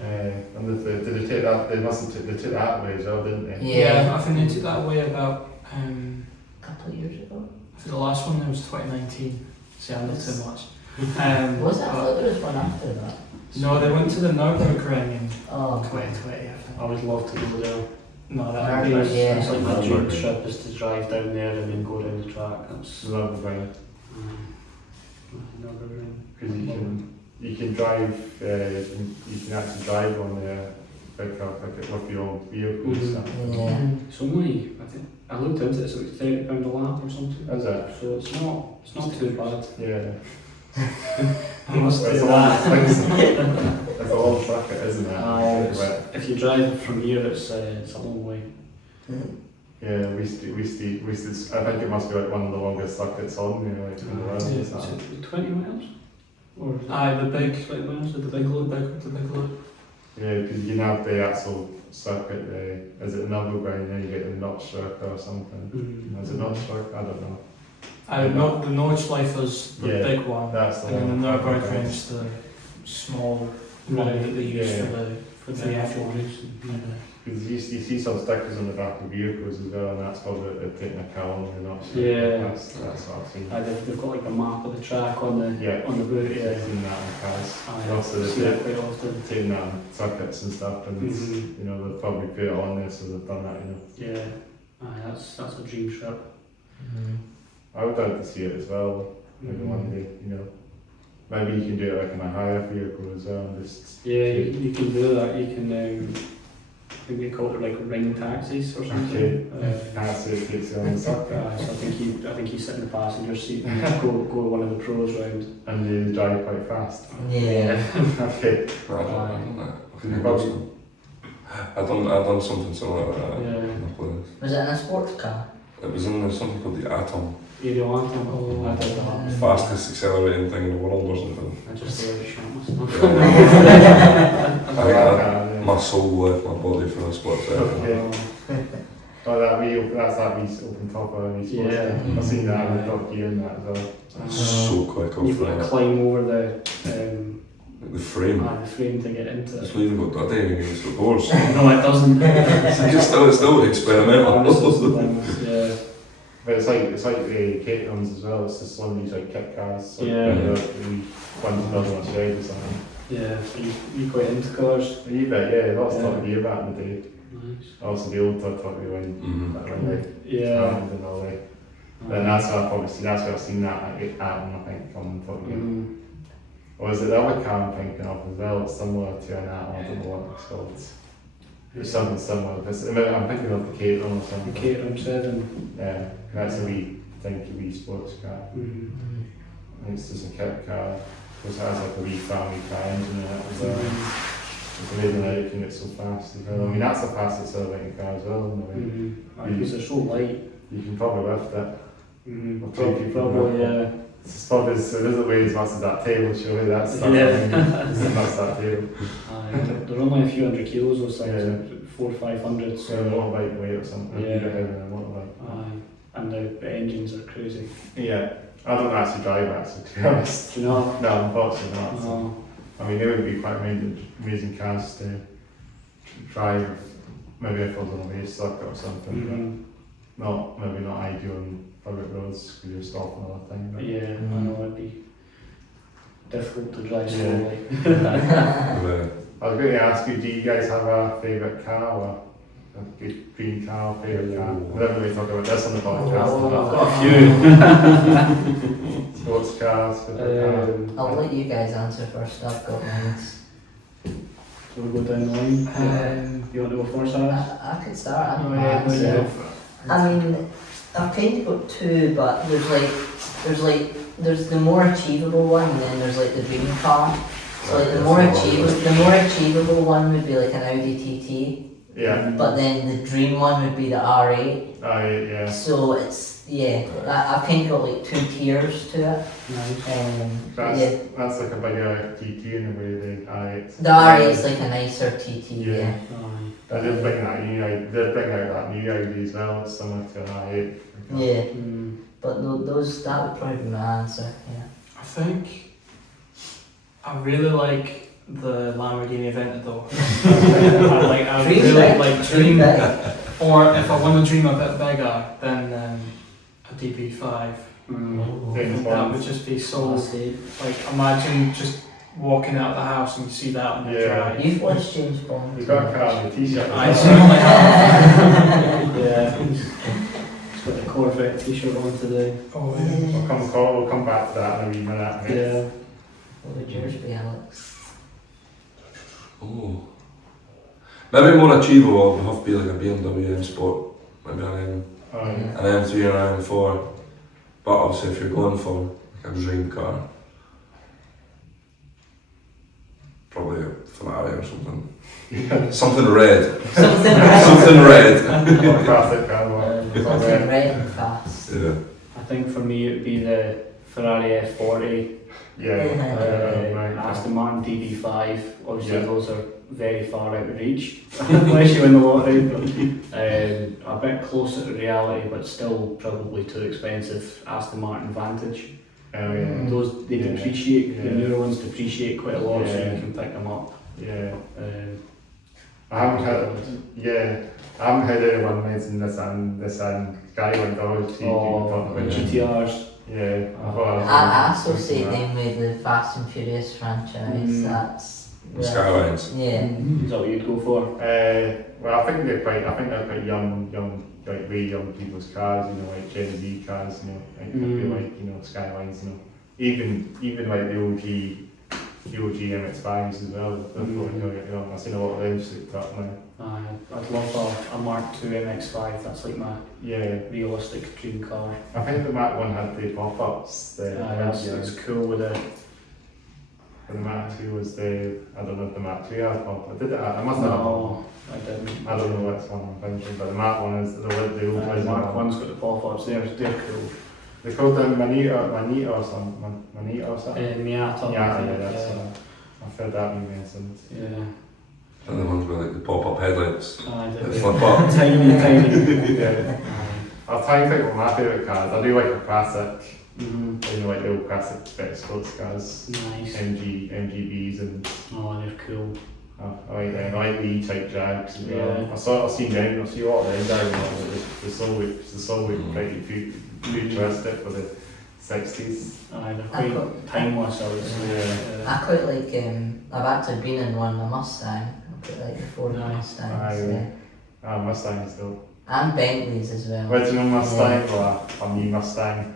And did they take that? They took that away as well, didn't they? Yeah. I think they took that away about. A couple of years ago. I think the last one there was 2019. See, I know too much. Was it? I but- thought there was one after that. No, they went to the Nürburgring in Oh. 2020. I think. I would love to go there. No, that would be. Yeah. It's like my dream Nürburgring. trip is to drive down there and then go around the track. That's It's another thing Nürburgring. because you can drive. You can actually drive on the big car with your own vehicle and stuff. Yeah. It's only, I looked into it, so it's £30 a lap or something. Is it? So it's not too bad. Yeah. I must It's do a long that. It's a long circuit, isn't it? Aye, But, if you drive from here, it's a long way. yeah, we used to. I think it must be like one of the longest circuits on there, like in the world. Yeah, or Is something. it 20 miles? Or is it Aye, the big 20 miles? the big loop, the big loop. Yeah, because you can have the actual circuit. Is it Nürburgring? Then you get the Nordschleife or something. Mm. Is it Nordschleife? I don't know. The Nordschleife is the Yeah, big one, That's the and then one. the Nürburgring's the small model that they use Yeah. for the actual F1. racing. Because you see some stickers on the back of vehicles as well, and that's probably they're taking a car on and not sure. Yeah. That's what I've seen. They've got like a map of the track on the Yeah. on the boot. I've Yeah. seen that in cars. I Also, see they're that quite often. taking that on circuits and stuff, and it's, Mhm. you know, they'll probably put it on there, so they've done that, you know. Yeah. That's a dream trip. Mhm. I would like to see it as well, maybe Mhm. one day, you know. Maybe you can do it like in a hire vehicle as well, and just. Yeah, you can do that. You can. I think they call it like ring taxis or something. Okay. Uh, Can't say it takes you on the circuit. so I think you sit in the passenger seat and go one of the pros round. And you drive quite fast. Yeah. Okay. I don't know. You probably- I done something similar to that Yeah. in a place. Was it in a sports car? It was in something called the Atom, Aerial anthem. Oh, I did that. the fastest accelerating thing in the world or something. I just shot myself. I think Yeah. my soul left my body for a split second. Okay. Oh, that's that wee open top of a wee sports Yeah. car. I've seen that in the Top Gear and that as well. So quick off You've got to that. climb over the The frame. the frame to get into It's it. not even got, I don't even use the doors. No, it doesn't. It's still experimental. Yeah. But it's like the Caterhams as well. It's just one of these like kit cars. Like, Yeah. We one's building on shed or something. Yeah. So you quite into cars. A wee bit, yeah. Lots of Yeah. Top Gear back in the day. Nice. Also the old Top Gear when Mhm. that when like Yeah. and all that. Then that's where I've probably seen. That's where I've seen that like Atom, I think, on Top Gear. Mm. Or is it the other car I'm thinking of as well? It's similar to an Atom. I don't know what it's called. It's something similar. I'm thinking of the Caterham or The something. Caterham 7. Yeah, that's a wee dinky wee sports car. Mm. I think it's just a kit car. Because it has like a wee family car engine in it as well. It's amazing how you can get so fast as well. I mean, that's the fastest accelerating car as well in a way. Because they're so light. You can probably lift it. Or two people Probably, lift it. yeah. It's probably, so it doesn't weigh as much as that table, surely. That's Yeah. that's that table. They're only a few hundred kilos, those things, Yeah. like 400 or 500. So a motorbike weight or something. Yeah. A bit heavier than a motorbike. And the engines are crazy. Yeah. I don't actually drive actually, to be honest. Do you know? No, unfortunately not. No. I mean, they would be quite amazing cars to drive, maybe if I was on a race circuit or something, Mhm. but maybe not ideal on public roads because you're stopping all the time. But Yeah, I know it'd be difficult to drive Yeah. slowly. I was going to ask you, do you guys have a favourite car or a good dream car, favourite car? We don't really talk about this on the podcast. Oh, I've got but a few. sports cars, favourite car. I'll let you guys answer first. I've got mine. So we go down the line. You want to go first, Alice? I could start. I don't Oh, yeah, mind. yeah. I mean, I've kind of got two, but there's the more achievable one, and then there's like the dream car. So like the more achievable one would be like an Audi TT, Yeah, but then the dream one would be the R8. yeah. So it's I've kind of got like two tiers to it. Nice. Yeah, That's like a bigger TT in a way, the R8. the R8 is like a nicer TT. Yeah. Yeah. They're bringing out that new Audi as well, it's similar to an R8. Yeah. Mm. But that would probably be my answer. Yeah. I think I really like the Lamborghini Aventador. I Dream really big, like dream dream, big. or if I want to dream a bit bigger, then a DB5. Mm. James That Bond. would just be so Classy. like, imagine just walking out of the house and you see that on the Yeah. drive. You've watched James Bond. You've got a car on the t-shirt. I as certainly well. have. Yeah. It's got the Corvette t-shirt on today. Oh yeah. We'll come back to that in a wee minute. mate. Yeah. What would yours be, Alex? Oh. Maybe more achievable would have to be like a BMW M Sport. Maybe an M3 or an M4. But obviously if you're going for like a dream car, probably a Ferrari or something. Something red. Something red. Something red. Or a classic car. Something red and fast. Yeah. I think for me it would be the Ferrari F40, Aston Martin DB5. Obviously Yeah. those are very far out of reach unless you win the lottery. But, a bit closer to reality, but still probably too expensive. Aston Martin Vantage. Oh yeah. Those they Yeah. depreciate. The Yeah. newer ones depreciate quite a lot, so Yeah. you can pick them up Yeah. I haven't heard anyone mention this and Skyway Dodge GTRs. Yeah. I associate them with the Fast and Furious franchise. That's The Skylines. yeah. Is that what you'd go for? Well, I think they're quite young, like really young people's cars. You know, like Gen Z cars. You know, like I feel like Skylines. You know, even like the OG MX5s as well. I've seen a lot of them slipped up now. I'd love a Mark II MX5. That's like my realistic dream car. I think the Mark 1 had the pop-ups. It's cool with it. The Mark 2 was I don't know if the Mark 2 has pop-up. I must have. No, I didn't. I don't know which one I'm thinking, but the Mark 1 is the old The Mark 1's got the pop-ups. They're cool. They called them Manita or something. Miata. Yeah, that's I've heard that being mentioned. Yeah. And the ones with like the pop-up headlights. That Yeah. flip up. Tiny. Yeah. I'll try and think of my favourite cars. I do like a classic. Mm-hmm. Like the old classic spec sports cars. Nice. MGBs and. Oh, they're cool. I like the E-type Jags as well. Yeah. I've seen them. I see a lot of them down the Solway pretty futuristic for the 60s. They're quite timeless, I would say. I quite like. I've actually been in one, a Mustang. I quite like the Ford Mustangs. Mustangs though. And Bentleys as well. Original Mustang or a new Mustang?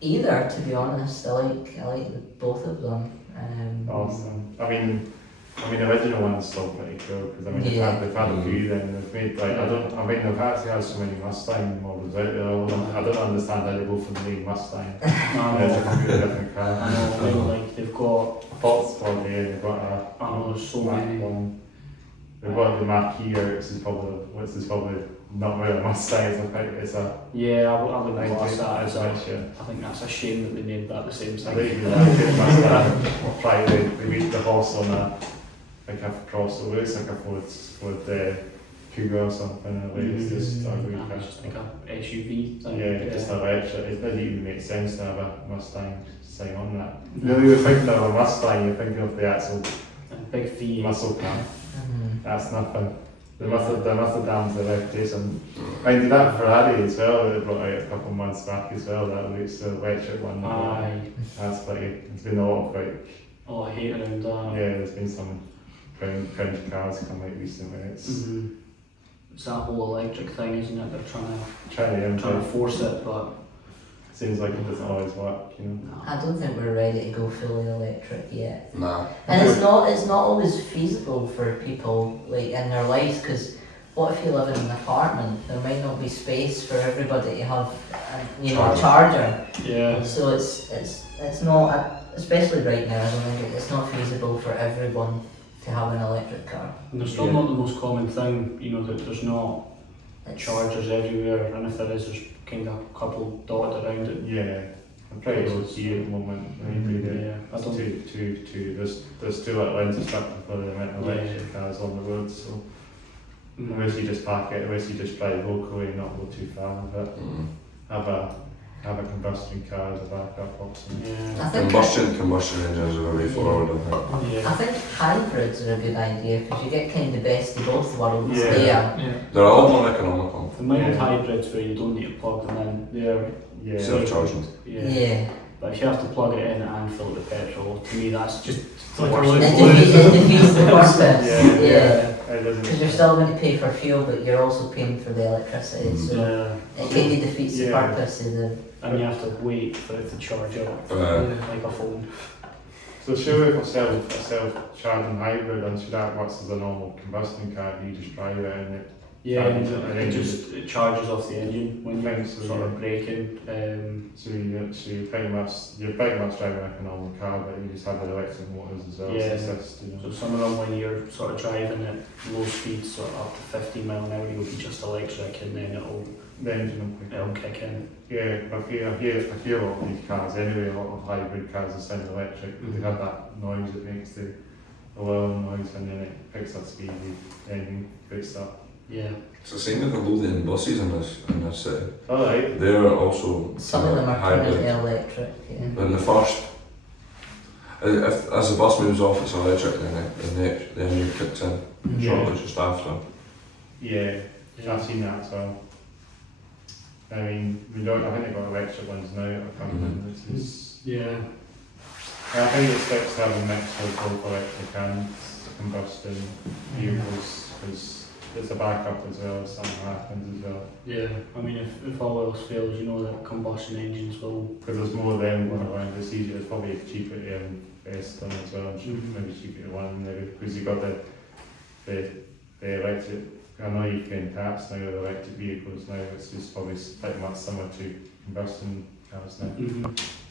Either, to be honest. I like both of them. Awesome. I mean, the original one's still pretty cool because they've had a few then. They've made they've actually had so many Mustang models out there. I don't understand how they go from the name Mustang. It's a completely different car. I know, they've got. Fox Squad here. They've got there's so many. They've got the Marquis here. This is probably not really a Mustang. It's a. Yeah, I wouldn't class that as I think that's a shame that they named that the same I thing. think Mustang. Try they made the horse on a crossover. It's like a Ford Cougar or something. It's just It's like a SUV thing. just electric. It doesn't even make sense to have a Mustang sign on that. Really, you're thinking of a Mustang, you're thinking of the actual Big V. muscle car. Mhm. That's nothing. They must have damaged the reputation. I did that Ferrari as well. They brought out a couple of months back as well. That was the electric one. That's pretty. It's been a lot of I hate around that. there's been some cringe cars come out recently. It's that whole electric thing, isn't it? They're Trying trying to to force it, but seems like it doesn't always work. I don't think we're ready to go fully electric yet. Nah. And it's not always feasible for people like in their lives, because what if you live in an apartment? There might not be space for everybody to have a charger. Yeah. So it's not, especially right now. I don't think it's not feasible for everyone to have an electric car. And there's still not the most common thing, that there's not chargers everywhere, and if there is, there's kind of a couple dotted around it. Yeah, I'm pretty low key at the moment. There's too little infrastructure for the amount of electric cars on the road, so unless you just park it, unless you just drive locally and not go too far with it, have a combustion car as a backup option. Yeah. I think Combustion engines are the way forward, I think. I think hybrids are a good idea because you get kind of best of both worlds there. They're a lot more economical. The mild hybrids where you don't need to plug them in, they're Self-charging. Yeah. But if you have to plug it in and fill it with petrol, to me that's just the like worst. It defeats the purpose. Yeah. Because you're still going to pay for fuel, but you're also paying for the electricity, so it kind of defeats the purpose of the. And you have to wait for it to charge up, like a phone. So sure, if a self-charging hybrid, and should that works as a normal combustion car, you just drive it and it. It charges off the engine when you're So sort of braking. So you're pretty much driving like a normal car, but you just have the electric motors as well. Yeah. To assist, So some of them, when you're sort of driving at low speeds, sort of up to 50 mile an hour, you'll be just electric, and then the engine it'll kick in. Yeah, I hear a lot of these cars anyway. A lot of hybrid cars are sound electric. They have that noise it makes the alarm noise, and then it picks up speed. The engine picks up. Yeah. It's the same with the Lothian buses in this city. Alright. They're also Some of them are hybrid. currently electric. Yeah. But in the first, If as the bus moves off, it's electric, then the engine kicks in. Yeah. Shortly just after. Yeah, I've seen that as well. I mean, I think they've got electric ones now. I can't remember. Yeah. I think it's fixed to have a mix of both electric and combustion vehicles because it's a backup as well if something happens as well. Yeah, I mean, if all else fails, you know that combustion engines will. Because there's more of them going around, it's easier, it's probably cheaper to invest in as well, maybe cheaper to one now because you've got the electric. I know you can taps now with electric vehicles now, it's just probably pretty much similar to combustion cars now.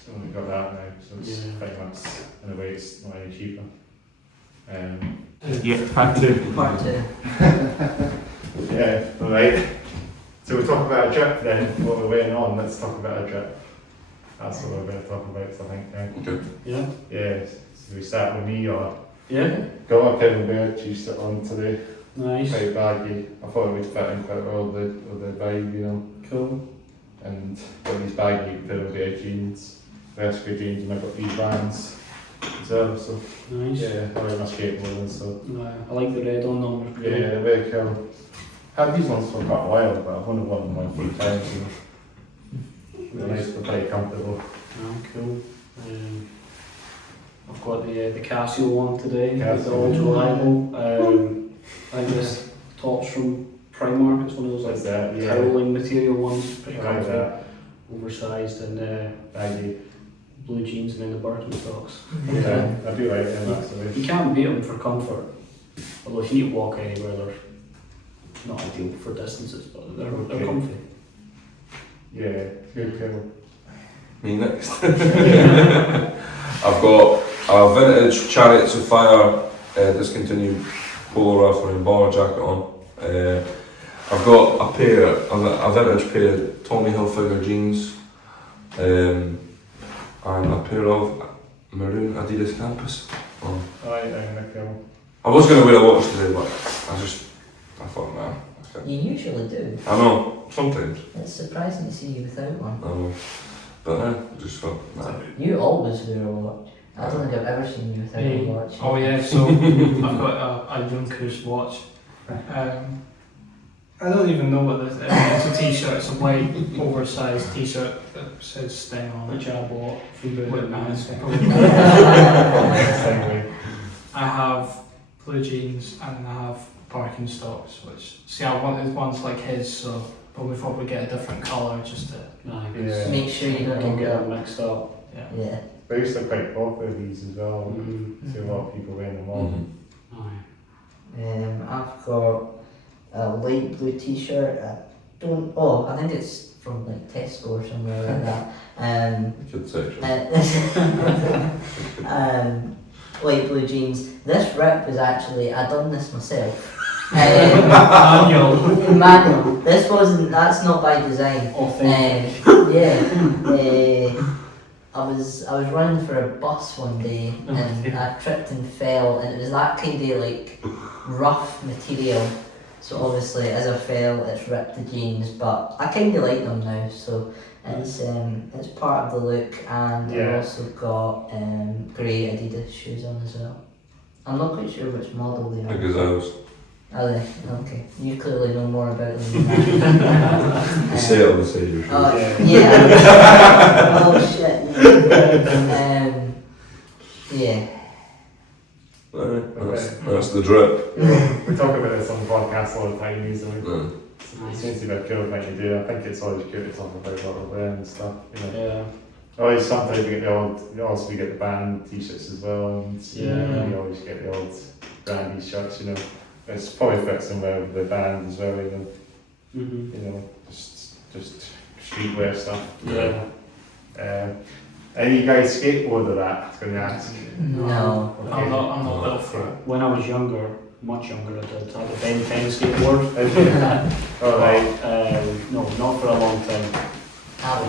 So we've got that now, so it's pretty much, in a way, it's not any cheaper. Part two. Part 2. Yeah, alright. So we'll talk about a trip then, what we're waiting on, let's talk about a trip. That's what we're going to talk about, I think, now. Okay. Yeah. Yeah, so we start with me or Yeah. got a pedal bear t-shirt on today, Nice. quite baggy. I thought it would fit in quite well with the vibe, you know. Cool. And got these baggy pedal bear jeans, vertical jeans, and I've got these Bands as well, so Nice. yeah, I like my skateboarding, so I like the red on them. yeah, they're very cool. I've had these ones for quite a while, but I've only worn them 3 times, so they're nice, they're pretty comfortable. Cool. I've got the Casio one today, Casio. the ultra reliable. I think this top's from Primark. It's one of those What's like that? Yeah, toweling material ones, pretty I like comfy, that. oversized, and Baggy. blue jeans and then the Birkenstocks. Yeah, I do like them actually. You can't beat them for comfort. Although if you need to walk anywhere, they're not ideal for distances, but they're Okay. comfy. Yeah, good cool. Me next. I've got a vintage Chariots of Fire discontinued polo rifle and bomber jacket on. I've got a vintage pair of Tommy Hilfiger jeans, and a pair of maroon Adidas Campus. Oh. They're cool. I was going to wear a watch today, but I thought, nah. You usually do. I know, sometimes. It's surprising to see you without one. I know. But I just thought, nah. You always wear a watch. I don't think I've ever seen you without a watch. Oh yeah, so I've got a Junkers watch. I don't even know what this is. It's a t-shirt, it's a white oversized t-shirt that says Sting on it. Which I bought from the With man's. Anyway, I have blue jeans and I have parking stocks, which, see, I wanted ones like his, so, but we thought we'd get a different colour just to, yeah. Make sure you don't Don't get get that. them mixed up. yeah. Yeah. They used to quite popular these as well. Mm-hmm. See a lot of people wearing them on. I've got a light blue t-shirt. I think it's from like Tesco or somewhere like that. Good section. Light blue jeans. This rip was actually, I done this myself. Manual. That's not by design. Authentic. I was running for a bus one day and I tripped and fell, and it was that kind of like rough material. So obviously as I fell it's ripped the jeans, but I kind of like them now, so it's part of the look. And Yeah. I've also got grey Adidas shoes on as well. I'm not quite sure which model they I are. guess I was. Are they? Okay. You clearly know more about them than I. You say it on the side of your shoes. Oh, Yeah. yeah. Oh shit. Yeah. Alright, that's the drip. We talk about this on the podcast all the time usually. Mm. It seems to be a cool thing to do. I think it's always good to talk about what we're wearing and stuff. You know. Yeah. Always sometimes we get we get the band t-shirts as well, and Yeah. we always get the old brandy shirts. You know, it's probably fits in well with the band as well. You know, just streetwear stuff. Yeah. Any you guys skateboard or that? I was going to ask. No. Okay. I'm not built for it. When I was younger, much younger, I did have a Ben 10 skateboard. Alright. No, not for a long time.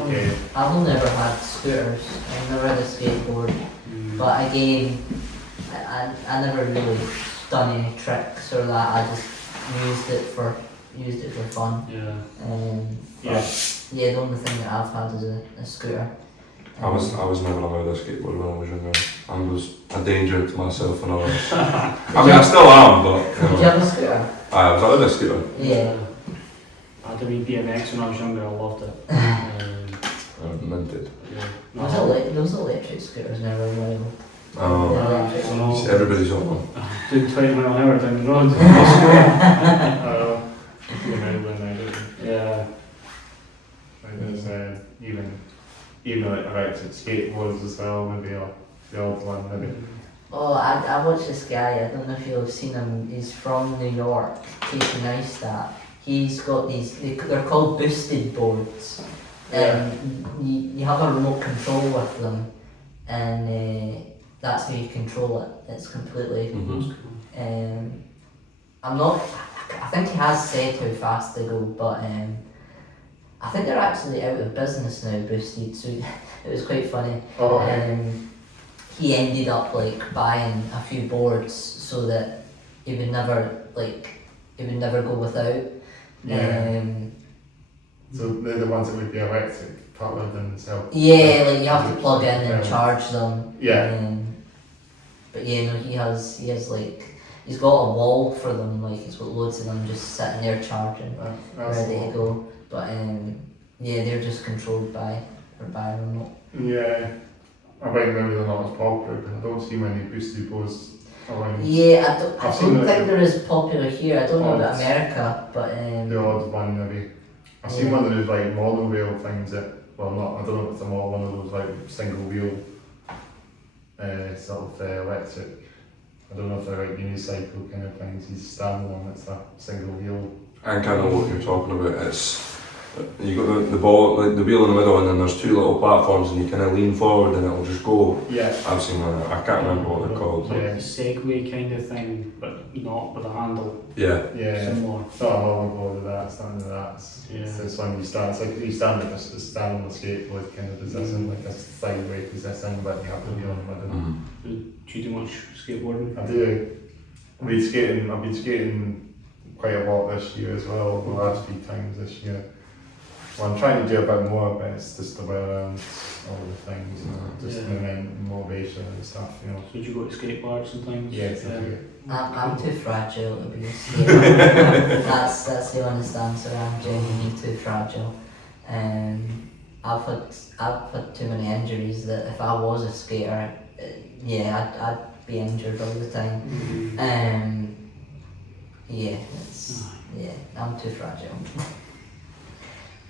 Okay. I've only ever had scooters. I've never had a skateboard. But again, I never really done any tricks or that. I just used it for fun. Yeah. Yeah, the only thing that I've had is a scooter. I was never allowed a skateboard when I was younger. and was a danger to myself and others. I mean, I still am, but Did you have a scooter? I was out of a scooter. Yeah. I had a wee BMX when I was younger, I loved it. Minted. Yeah. Those electric scooters never were. Oh, everybody's on one. Doing 20 mile an hour down the road. You know when I did. Yeah. Like there's even like electric skateboards as well, maybe the old one maybe. Oh, I watched this guy, I don't know if you've seen him, he's from New York, Casey Neistat. He's got these, they're called boosted boards. And you have a remote control with them, and that's how you control it. It's completely. I'm not. I think he has said how fast they go, but I think they're actually out of business now, boosted. So it was quite funny. He ended up like buying a few boards so that he would never go without. So they're the ones that would be electric, powered themselves. Yeah, like you have to plug in and charge them. Yeah. But yeah, no, he has like, he's got a wall for them, like he's got loads of them just sitting there charging, ready to go. But yeah, they're just controlled by a remote. Yeah. I think maybe they're not as popular, but I don't see many boosted boards around. Yeah, I don't I've seen think they're as popular here. I don't know about America, but the odd one maybe. I've seen one of those like monorail things that, well, not, I don't know if it's a model, one of those like single wheel sort of electric. I don't know if they're like unicycle kind of things. You stand on, it's a single wheel. I kind of know what you're talking about. It's you got the ball, like the wheel in the middle, and then there's two little platforms, and you kind of lean forward, and it'll just go. Yeah. I've seen that. I can't remember what they're called. Like a Segway kind of thing, but not with a handle. Yeah. Yeah. Similar. It's not a hoverboard of that, it's none of that. Yeah. It's this one you stand, it's like you stand on the skateboard kind of position, like a sideways position, but you have to be on the middle. Do you do much skateboarding? I do. I've been skating quite a lot this year as well, the last few times this year. Well, I'm trying to do a bit more, but it's just the weather and all the things, you know, just motivation and stuff, you know. So did you go to skate parks and things? Yes, I do. I'm too fragile to be a skater. that's the honest answer. I'm genuinely too fragile. I've had too many injuries that if I was a skater, I'd be injured all the time. I'm too fragile.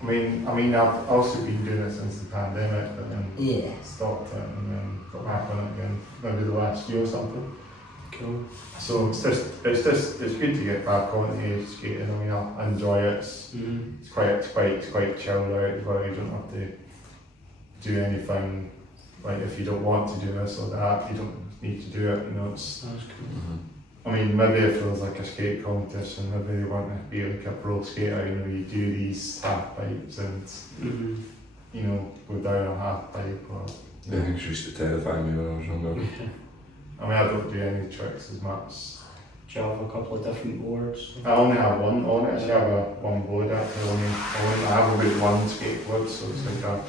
I mean, I've also been doing it since the pandemic, but then stopped it and then got back on it again, maybe the last year or something. Cool. So it's good to get back on the skating. I mean, I enjoy it. It's quite chilled out, where you don't have to do anything. Like if you don't want to do this or that, you don't need to do it. You know, it's. That's cool. I mean, maybe if it was like a skate competition, maybe they want to be like a pro skater. You know, you do these half pipes and you know go down a half pipe or. Yeah, I think she used to terrify me when I was younger. I mean, I don't do any tricks as much. Do you have a couple of different boards? I only have one. I only actually have one board actually. I have a Route 1 skateboard, so it's like a,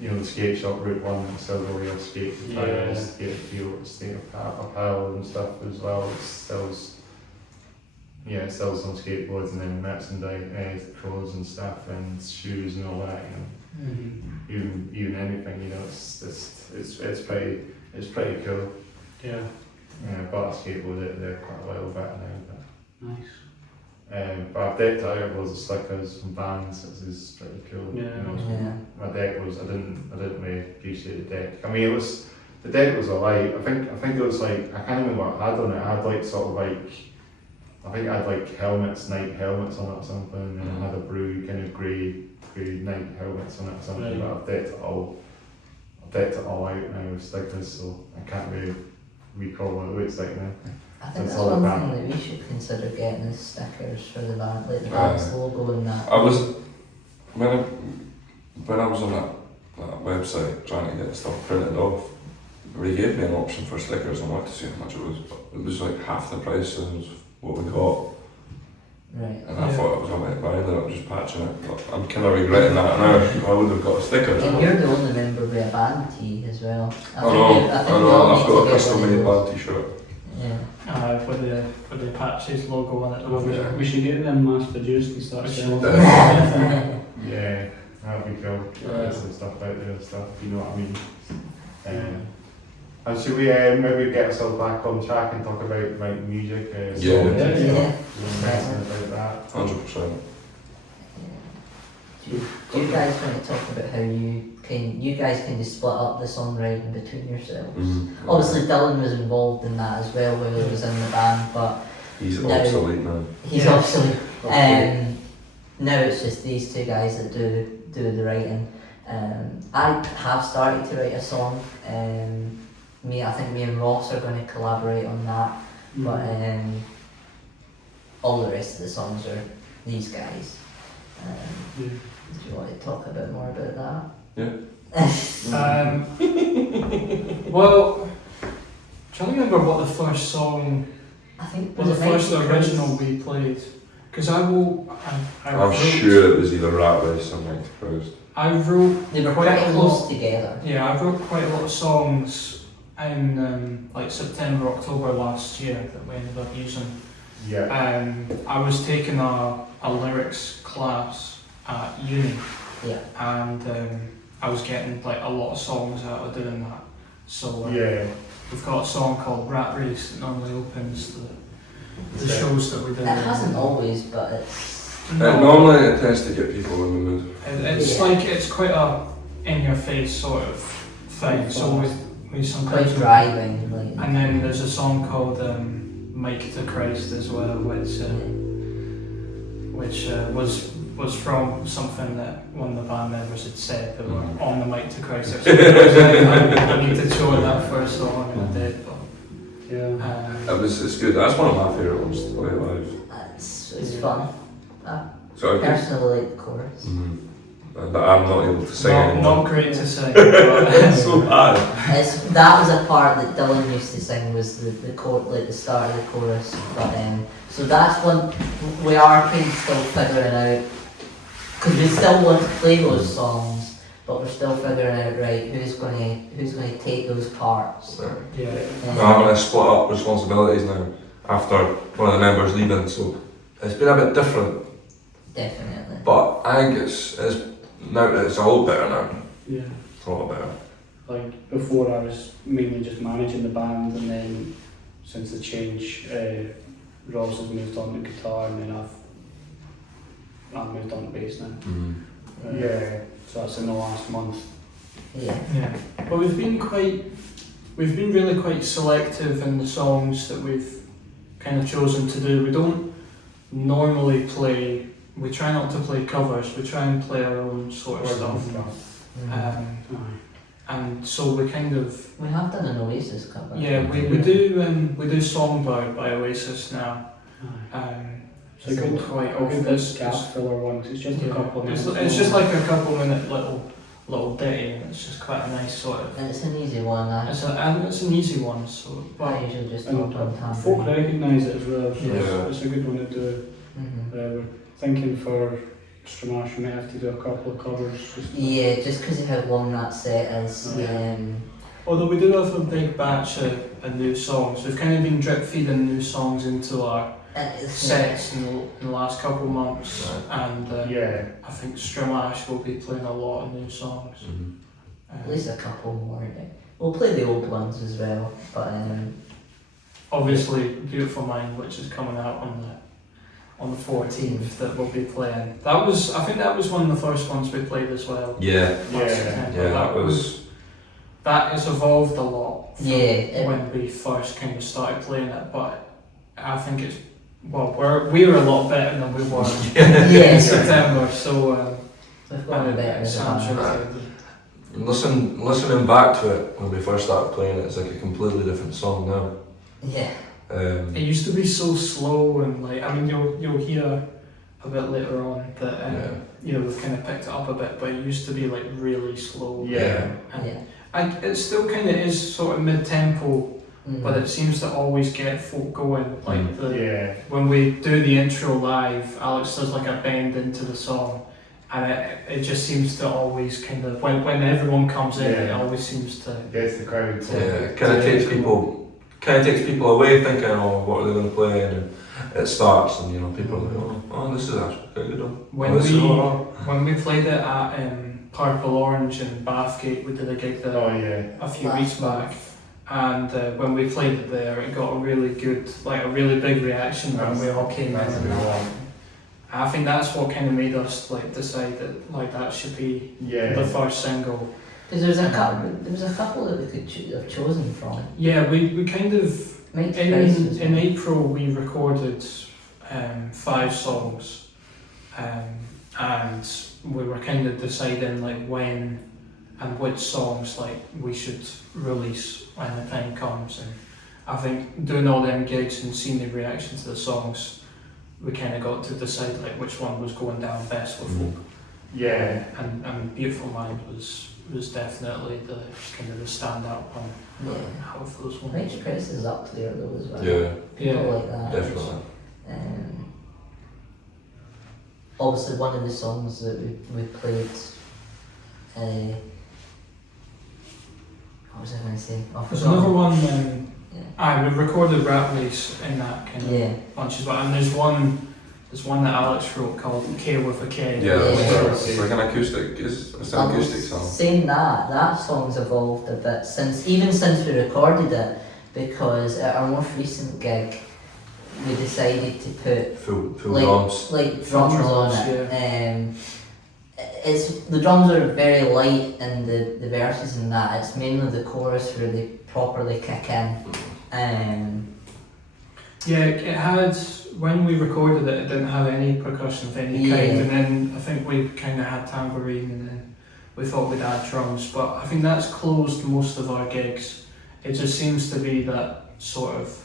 you know, the skate shop Route 1 sells all your skate tires, skate field, skate apparel and stuff as well. It sells some skateboards and then merchandise, clothes and stuff and shoes and all that, you know. Even anything, you know, it's pretty cool. Yeah. Yeah, I bought a skateboard there quite a while back now. Nice. But I've decked out loads of stickers from bands, which is pretty cool. Yeah. You know, my deck was, I didn't really appreciate the deck. I mean, the deck was alright. I think it was like, I can't remember what I had on it. I had like sort of like, I think I had like helmets, night helmets on it or something, and I had a blue kind of grey night helmets on it or something. But I've decked it all out now with stickers, so I can't really recall what it looks like now. I think that's one thing that we should consider getting is stickers for the band, like the band's logo and that. I was when I was on that website trying to get stuff printed off, they gave me an option for stickers. I wanted to see how much it was, but it was like half the price as what we got. Right. and I Yeah. thought it was on it, but I ended up just patching it. But I'm kind of regretting that now. I would have got a sticker. And you're the only member with a band tee as well. I know, I I've think we all got need a to get custom one made of those. band t-shirt. Yeah. With the Apaches logo on it. Well, Yeah. we should get them mass produced and start selling them. Yeah, that'd be cool. Yeah. Get some stuff out there and stuff, you know what I mean? And should we maybe get ourselves back on track and talk about like music? Yeah. Songs Yeah. and stuff? Yeah. You know, about that. 100%. Do you guys want to talk about how you guys kind of split up the songwriting between yourselves? Mm-hmm. Obviously Dylan was involved in that as well while he was in the band, but He's No. obsolete now. he's Yeah. obviously now it's just these two guys that do the writing. I have started to write a song. I think me and Ross are going to collaborate on that, but all the rest of the songs are these guys. Yeah. Do you want to talk a bit more about that? Yeah. Well, trying to remember what the first song, I think what the was it first Mighty original Christ? we played. Because I I'm wrote, sure it was either Rat Race or Mighty Christ. I wrote They were quite pretty a close lot. together. Yeah, I wrote quite a lot of songs in like September, October last year that we ended up using. Yeah. I was taking a lyrics class at uni, Yeah. and I was getting like a lot of songs out of doing that. So Yeah. we've got a song called Rat Race that normally opens the shows that we do. It hasn't always, but it's Normally it tends to get people in the mood. It's Yeah. like it's quite a in-your-face sort of thing. So we sometimes quite driving. Like, And then there's a song called "Mike to Christ" as well, which was from something that one of the band members had said that were on the Mike to Christ. I need to show that first song, and I did. Yeah. It's good. That's one of my favourite ones to play live. it's fun. I So I guess. personally like the chorus. And I'm not able to sing anymore. Not great to sing. But It's so bad. That was a part that Dylan used to sing, was the chord, like the start of the chorus. But so that's one we are kind of still figuring out, because we still want to play those songs, but we're still figuring out who's going to take those parts. yeah. We're having to split up responsibilities now after one of the members leaving, so it's been a bit different. Definitely. But I think it's a lot better now. Yeah. It's a lot better. Like before, I was mainly just managing the band, and then since the change, Ross has moved on to guitar, and then I've moved on to bass now. Yeah. So that's in the last month. Yeah. Yeah, but we've been really quite selective in the songs that we've kind of chosen to do. We don't normally play. We try not to play covers. We try and play our own sort of stuff. Mhm. And so we kind of We have done an Oasis cover. we do Songbird by Oasis now. So a good, quite a good often. gap filler one, 'cause it's just a couple of It's, minutes. it's just like a couple minute little ditty, and it's just quite a nice sort of. And it's an easy one. It's an easy one. So, but I usually just And talk on time. folk recognise it as well, so Yeah. it's a good one to do. Mhm. We're thinking for Stramash, we might have to do a couple of covers. Just Yeah, just because of how long that set is. Yeah. although we do have a big batch of new songs, we've kind of been drip feeding new songs into our It's sets in the last couple of months, and Yeah. I think Stramash will be playing a lot of new songs. At least a couple more. We'll play the old ones as well, but Obviously, Beautiful Mind, which is coming out on the 14th, that we'll be playing. I think that was one of the first ones we played as well. Yeah. last September. Yeah, that was. That has evolved a lot from yeah, when we first kind of started playing it, but I think it's we're a lot better than we were yeah. in September. So We've gotten better as a sounds band. really good. Listening back to it when we first started playing it, it's like a completely different song now. Yeah. It used to be so slow, and like you'll hear a bit later on that we've kind of picked it up a bit, but it used to be like really slow. Yeah. And Yeah. it still kind of is sort of mid-tempo, but it seems to always get folk going. Like Yeah. when we do the intro live, Alex does like a bend into the song, and it just seems to always kind of when everyone comes in, it always seems to Gets the crowd. Yeah, kind of takes people away thinking, oh, what are they going to play, and it starts, and you know, people are like, oh, this is actually quite good. When we played it at Purple Orange in Bathgate, we did a gig there a few weeks back, and when we played it there, it got a really big reaction when we all came in. I think that's what kind of made us like decide that like that should be the first single. Because there was a couple that we could have chosen from. Yeah, we kind of in April we recorded 5 songs, and we were kind of deciding like when and which songs like we should release when the time comes. And I think doing all them gigs and seeing the reaction to the songs, we kind of got to decide like which one was going down best with folk. Yeah. And Beautiful Mind was definitely the kind of the standout one. Yeah. Out of those ones. Rich Chris is up there though as well. Yeah. People like that. Definitely. Obviously one of the songs that we played, what was I going to say? There's another one we recorded Rat Race in that kind of bunch as well, and there's one that Alex wrote called K with a K. Yeah, it's like an acoustic. It's an acoustic song. Saying that song's evolved a bit since we recorded it, because at our most recent gig we decided to put full like, drums, like drums on it. It's the drums are very light in the verses and that. It's mainly the chorus where they properly kick in. It had, when we recorded it, it didn't have any percussion of any kind, and then I think we kind of had tambourine, and then we thought we'd add drums, but I think that's closed most of our gigs. It just seems to be that sort of,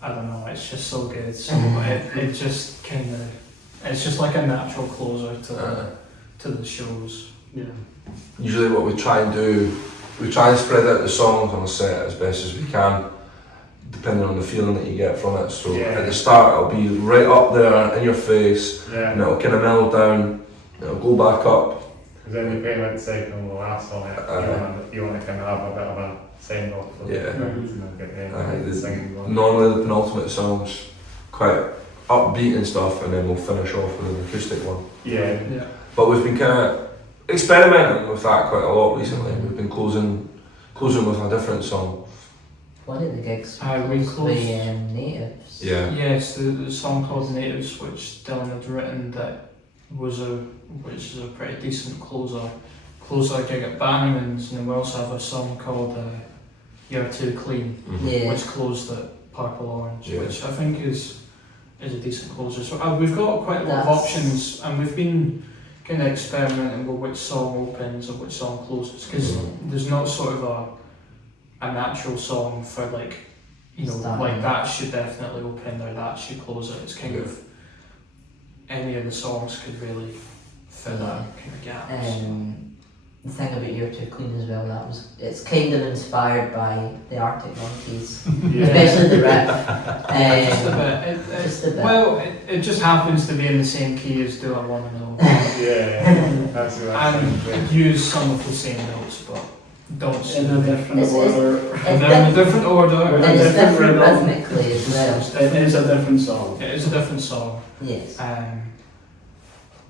I don't know, it's just so good, so it just kind of, it's just like a natural closer to the shows. Yeah. Usually what we try and do, we try and spread out the songs on the set as best as we can, depending on the feeling that you get from it. So at the start it'll be right up there in your face, and it'll kind of mellow down, it'll go back up. Because then you play like second on the last song, you want to kind of have a bit of a send off. Normally the penultimate song's quite upbeat and stuff, and then we'll finish off with an acoustic one. Yeah. But we've been kind of experimenting with that quite a lot recently. We've been closing with a different song. One of the gigs we closed with Natives. Yeah. Yes, the song called Natives, which Dylan had written, which is a pretty decent closer gig at Bannerman's, and then we also have a song called You're Too Clean, which closed at Purple Orange, which I think is a decent closer. So we've got quite a lot of options, and we've been kind of experimenting with which song opens or which song closes, because there's not sort of a natural song for like, you know, like that should definitely open or that should close it. It's kind of any of the songs could really fill that kind of gaps. The thing about You're Too Clean as well, it's kind of inspired by the Arctic Monkeys, especially the riff. Just a bit. Well, it just happens to be in the same key as Do I Wanna Know. That's and use some of the same notes, but don't in a different order. And they're in a different order. And it's different rhythmically as well. It is a different song. It is a different song. Yes.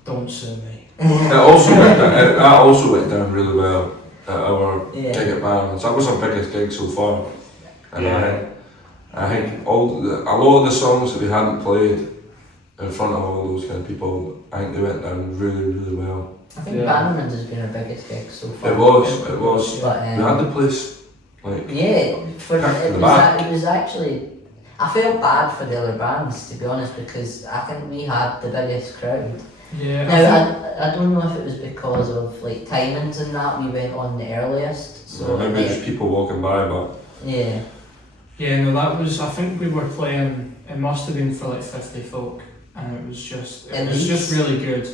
Don't sue me. That also went down really well at our gig at Bannerman's. That was our biggest gig so far, and I think a lot of the songs that we hadn't played in front of all those kind of people, I think they went down really, really well. I think Bannerman's has been our biggest gig so far. It was. But, we had the place like it was actually. I felt bad for the other bands, to be honest, because I think we had the biggest crowd. Yeah. Now I don't know if it was because of like timings and that we went on the earliest. So maybe just people walking by, but yeah. Yeah, no, that was. I think we were playing. It must have been for like 50 folk, and it was just really good.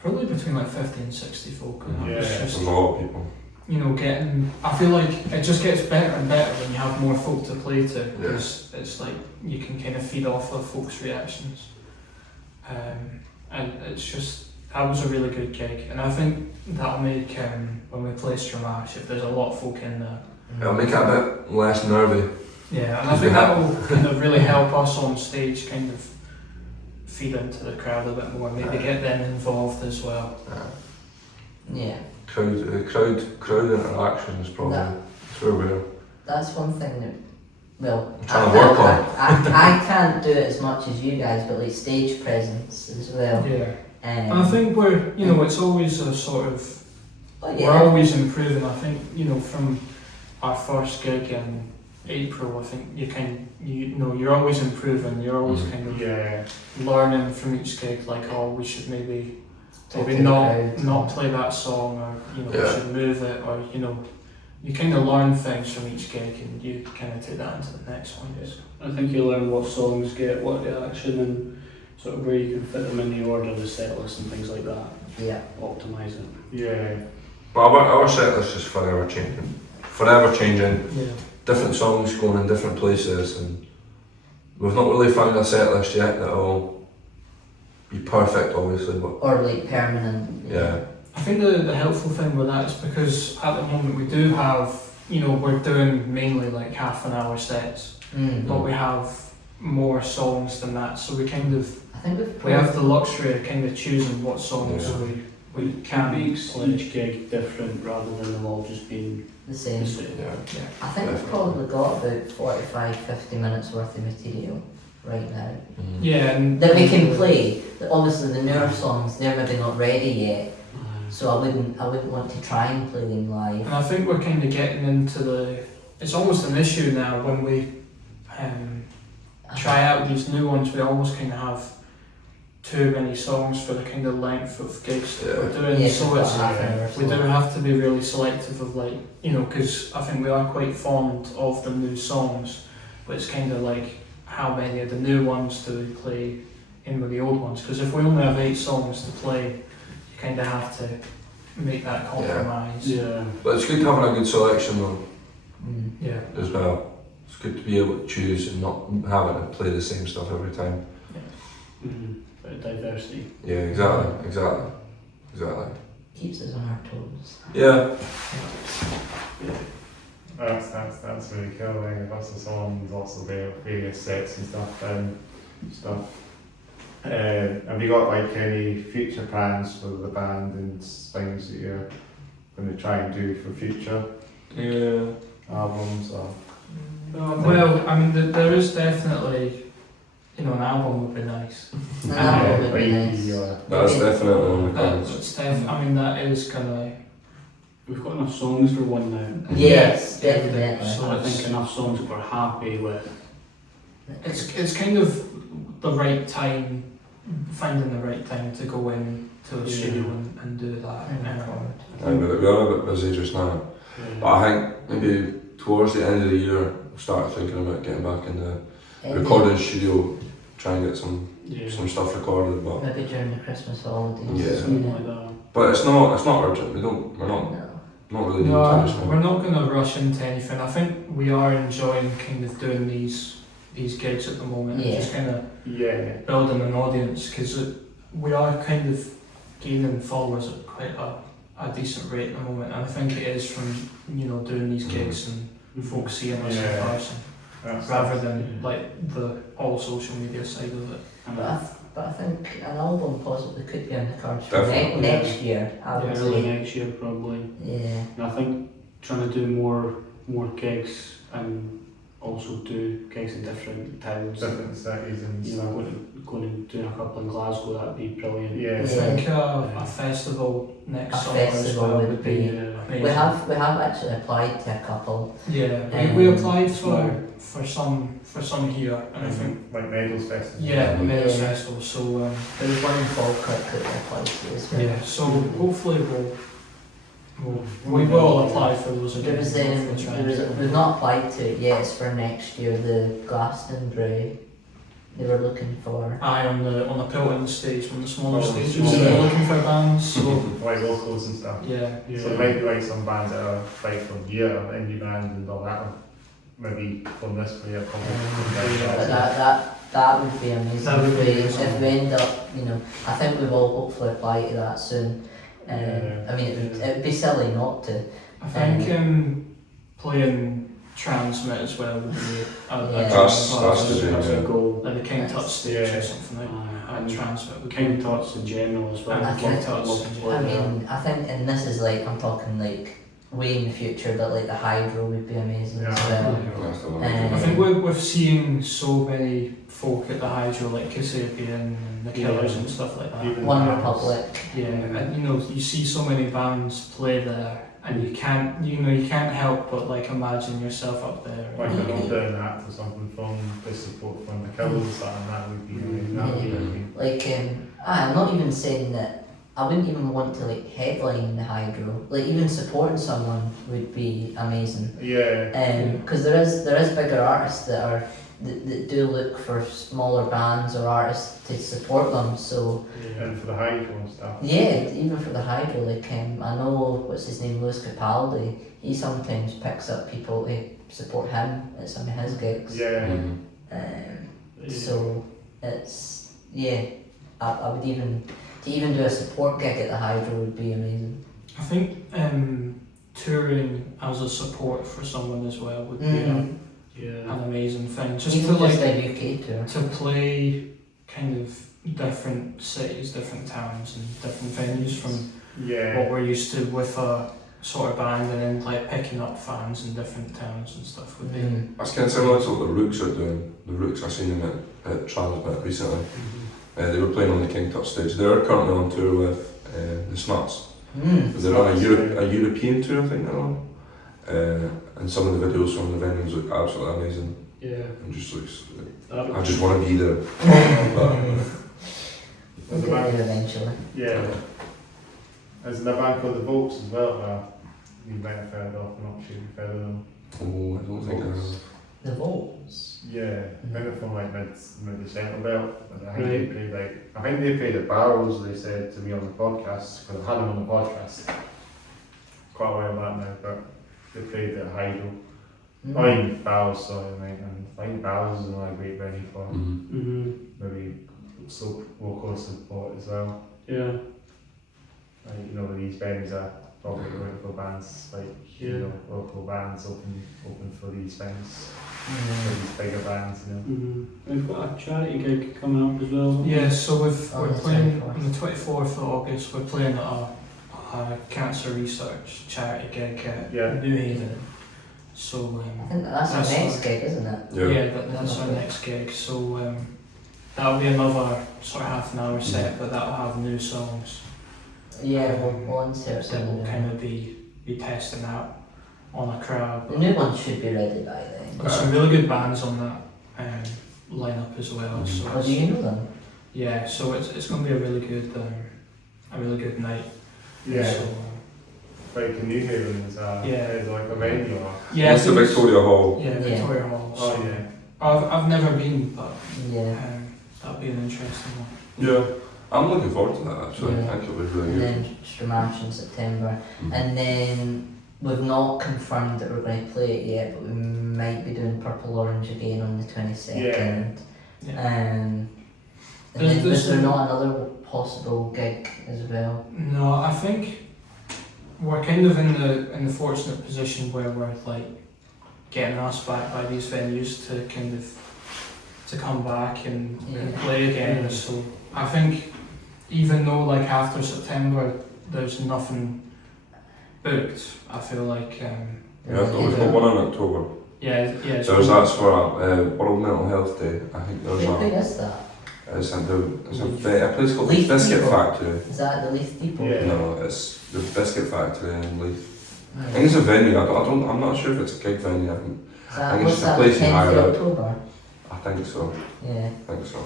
Probably between like 50 and 60 folk. And Yeah, it was just a lot of people. getting. I feel like it just gets better and better when you have more folk to play to, Yeah. because it's like you can kind of feed off of folks' reactions. And it's just, that was a really good gig, and I think that'll make when we play Stramash, if there's a lot of folk in there. It'll make it a bit less nervy. Yeah, and I think that will kind of really help us on stage, kind of feed into the crowd a bit more, maybe get them involved as well. Yeah. Crowd interaction is probably it's where we're. That's one thing that, well, I'm trying to work on. I can't do it as much as you guys, but like stage presence as well. Yeah, and I think we're, it's always a sort of, Well, we're always improving. I think, from our first gig in April, I think you're always improving. You're always kind of Yeah. learning from each gig. Like, oh, we should maybe Talk to the crowd. not play that song, or we Yeah. should move it, or you kind of learn things from each gig, and you kind of take that into the next one. I think you learn what songs get what reaction and sort of where you can fit them in the order of the set list and things like that. Yeah. Optimise it. Yeah. But our set list is forever changing. Forever changing. Yeah. Different songs going in different places, and we've not really found a set list yet that'll be perfect, obviously, but Or like permanent. yeah. I think the helpful thing with that is because at the moment we do have, we're doing mainly like half an hour sets, Mm. but we have more songs than that, so we kind of, I think we have the luxury of kind of choosing what songs Yeah. we Can can make play. each gig different rather than them all just being the the same. same. Yeah. Yeah. I think we've probably got about 45-50 minutes worth of material right now Yeah, and that we can play. Obviously the newer songs, they're maybe not ready yet, so I wouldn't want to try and play them live. And I think we're kind of getting into it's almost an issue now when we try out these new ones. We almost kind of have too many songs for the kind of length of gigs that we're doing. Yeah, So about it's, half an hour or we so. do have to be really selective of because I think we are quite fond of the new songs, but it's kind of like how many of the new ones do we play in with the old ones? Because if we only have 8 songs to play, you kind of have to make that compromise. Yeah. But it's good having a good selection though, Mm. Yeah. as well. It's good to be able to choose and not having to play the same stuff every time. Bit of diversity. Yeah, exactly. Keeps us on our toes. Yeah. That's really cool. Like, lots of songs, lots of various sets and stuff. Have you got like any future plans for the band and things that you're going to try and do for future Yeah. albums? Or Well, I mean, there is definitely, an album would be nice. And that would be like, nice. That's definitely on the cards. I mean, that is gonna. We've got enough songs for one now. Yes, Yeah, definitely. so I it's- think enough songs that we're happy with. It's kind of the right time, finding the right time to go in to the studio and do that. We are a bit busy just now. But I think maybe towards the end of the year, we'll start thinking about getting back in the recording studio, try and get some stuff recorded. But Maybe during the Christmas holidays. Yeah. Something like that. it's not urgent. We're not really doing No, too much we're now. not going to rush into anything. I think we are enjoying kind of doing these gigs at the moment, and Yeah. just kind of yeah, building an audience, because we are kind of gaining followers at quite a decent rate at the moment, and I think it is from doing these gigs and folks seeing us in Yeah. person that's rather than like the all social media side of it. But I think an album possibly could be on the cards for Definitely. next year, I would Early say. next year probably. Yeah. And I think trying to do more gigs and also do gigs in different towns. different cities and You know, stuff. going and doing a couple in Glasgow, that'd be brilliant. Yeah. I Yeah. think a festival next A summer as festival well would would be Yeah. amazing. We have actually applied to a couple. Yeah, we Um, applied for some here, and I think like Medals Festival. the Meadows Yeah. Festival. So There was one in Falkirk that we applied to as well. yeah, so hopefully we will apply for those There again. was, Hopefully try and get we've not applied to it yet, it's for next year, the Glastonbury They were looking for. Aye, on the Pilton stage, on the smaller Oh, stages, smaller. they were looking for bands. So like locals and stuff. yeah, So there might be like some bands that are like from here, indie bands and all that. Maybe from this way, a couple But of that would be amazing. That would be if amazing. we end up, I think we will hopefully apply to that soon. Yeah. I mean, it would be silly not to. I think playing Transmit as well would be a Yeah. That's the dream, That's yeah. a goal. like the King Tut stage Yeah. or something like that. And Transmit would King be Tut's in general as well. And King Tut's in I mean, I think, and this is like, I'm talking like way in the future, but like the Hydro would be amazing as well. That's the one. I think we're seeing so many folk at the Hydro, like Kasabian and the Killers and stuff like that. Even One bands. Republic. Yeah, and you see so many bands play there, and you can't help but like imagine yourself up there. Like an old act or something from the support from the Killers, and that would be amazing. That would be amazing. Like, I'm not even saying that. I wouldn't even want to like headline the Hydro. Like even supporting someone would be amazing. Yeah. Because there is bigger artists that do look for smaller bands or artists to support them. So And for the Hydro and stuff. yeah, even for the Hydro, like I know what's his name, Lewis Capaldi. He sometimes picks up people to support him at some of his gigs. Yeah. So it's I would even to even do a support gig at the Hydro would be amazing. I think touring as a support for someone as well would be Yeah. an amazing thing. Just Even to just like a UK tour. to play kind of different cities, different towns, and different venues from what Yeah. we're used to with a sort of band, and then like picking up fans in different towns and stuff would be. That's kind of similar to what the Rooks are doing. The Rooks, I seen them at Transmit recently. They were playing on the King Tut stage. They're currently on tour with the Snuts. They're on a European tour, I think they're on. And some of the videos from the venues look absolutely amazing. Yeah. And just looks, That I just want to be there. We'll get there eventually. Yeah. There's a band called the Volts as well. You might have heard of, I'm not sure if you've heard of them. Oh, I don't think I have. The Volts. Yeah, I think they're from like mid the centre belt. But I think Right. they played at Barrows. They said to me on the podcast because I had them on the podcast quite a while back now. But they played at Hydro. Mm. I mean Barrows, sorry, mate. And I think Barrows is another great venue for maybe so local support as well. Yeah. Like, these venues are probably going for bands like local bands open for these things. For these bigger bands, We've got a charity gig coming up as well. Yeah, so we're the playing 24th. on the 24th of August. We're playing at a cancer research charity gig at Yeah. New Haven. So I think that's our That's next fine. gig, isn't it? yeah, that's our next gig. So that'll be another sort of half an hour set, but that'll have new songs. Yeah, we'll insert That some will of kind them. of be testing out on a crowd. The new one should be ready by then. There's some really good bands on that lineup as well. So Oh, do you know them? yeah, so it's going to be a really good night. Yeah. So, Like in New Haven is like a venue or yeah, What's the so it's- Victoria Hall? Yeah, Victoria Hall. oh So yeah. I've never been, but Yeah. that'll be an interesting one. Yeah. I'm looking forward to that actually. Yeah. I think it'll be really And good. then Stramarsh in September. Mhm. And then we've not confirmed that we're going to play it yet, but we might be doing Purple Orange again on the 22nd. Yeah. And There's- then there's is there some- not another possible gig as well? No, I think we're kind of in the fortunate position where we're like getting asked back by these venues to kind of to come back and play again. So I think even though like after September there's nothing booked, I feel like Yeah, we've got one in October. it's That's for World Mental Health Day. I think there's Who a. is that? It's a place called the Leaf Biscuit Depot. Factory. Is that the Leith Depot? Yeah. No, it's the Biscuit Factory in Leith. I think it's a venue. I'm not sure if it's a gig venue. Is I that, think what's it's a that, place the you 10th hire of out. October? I think so. Yeah, I think so.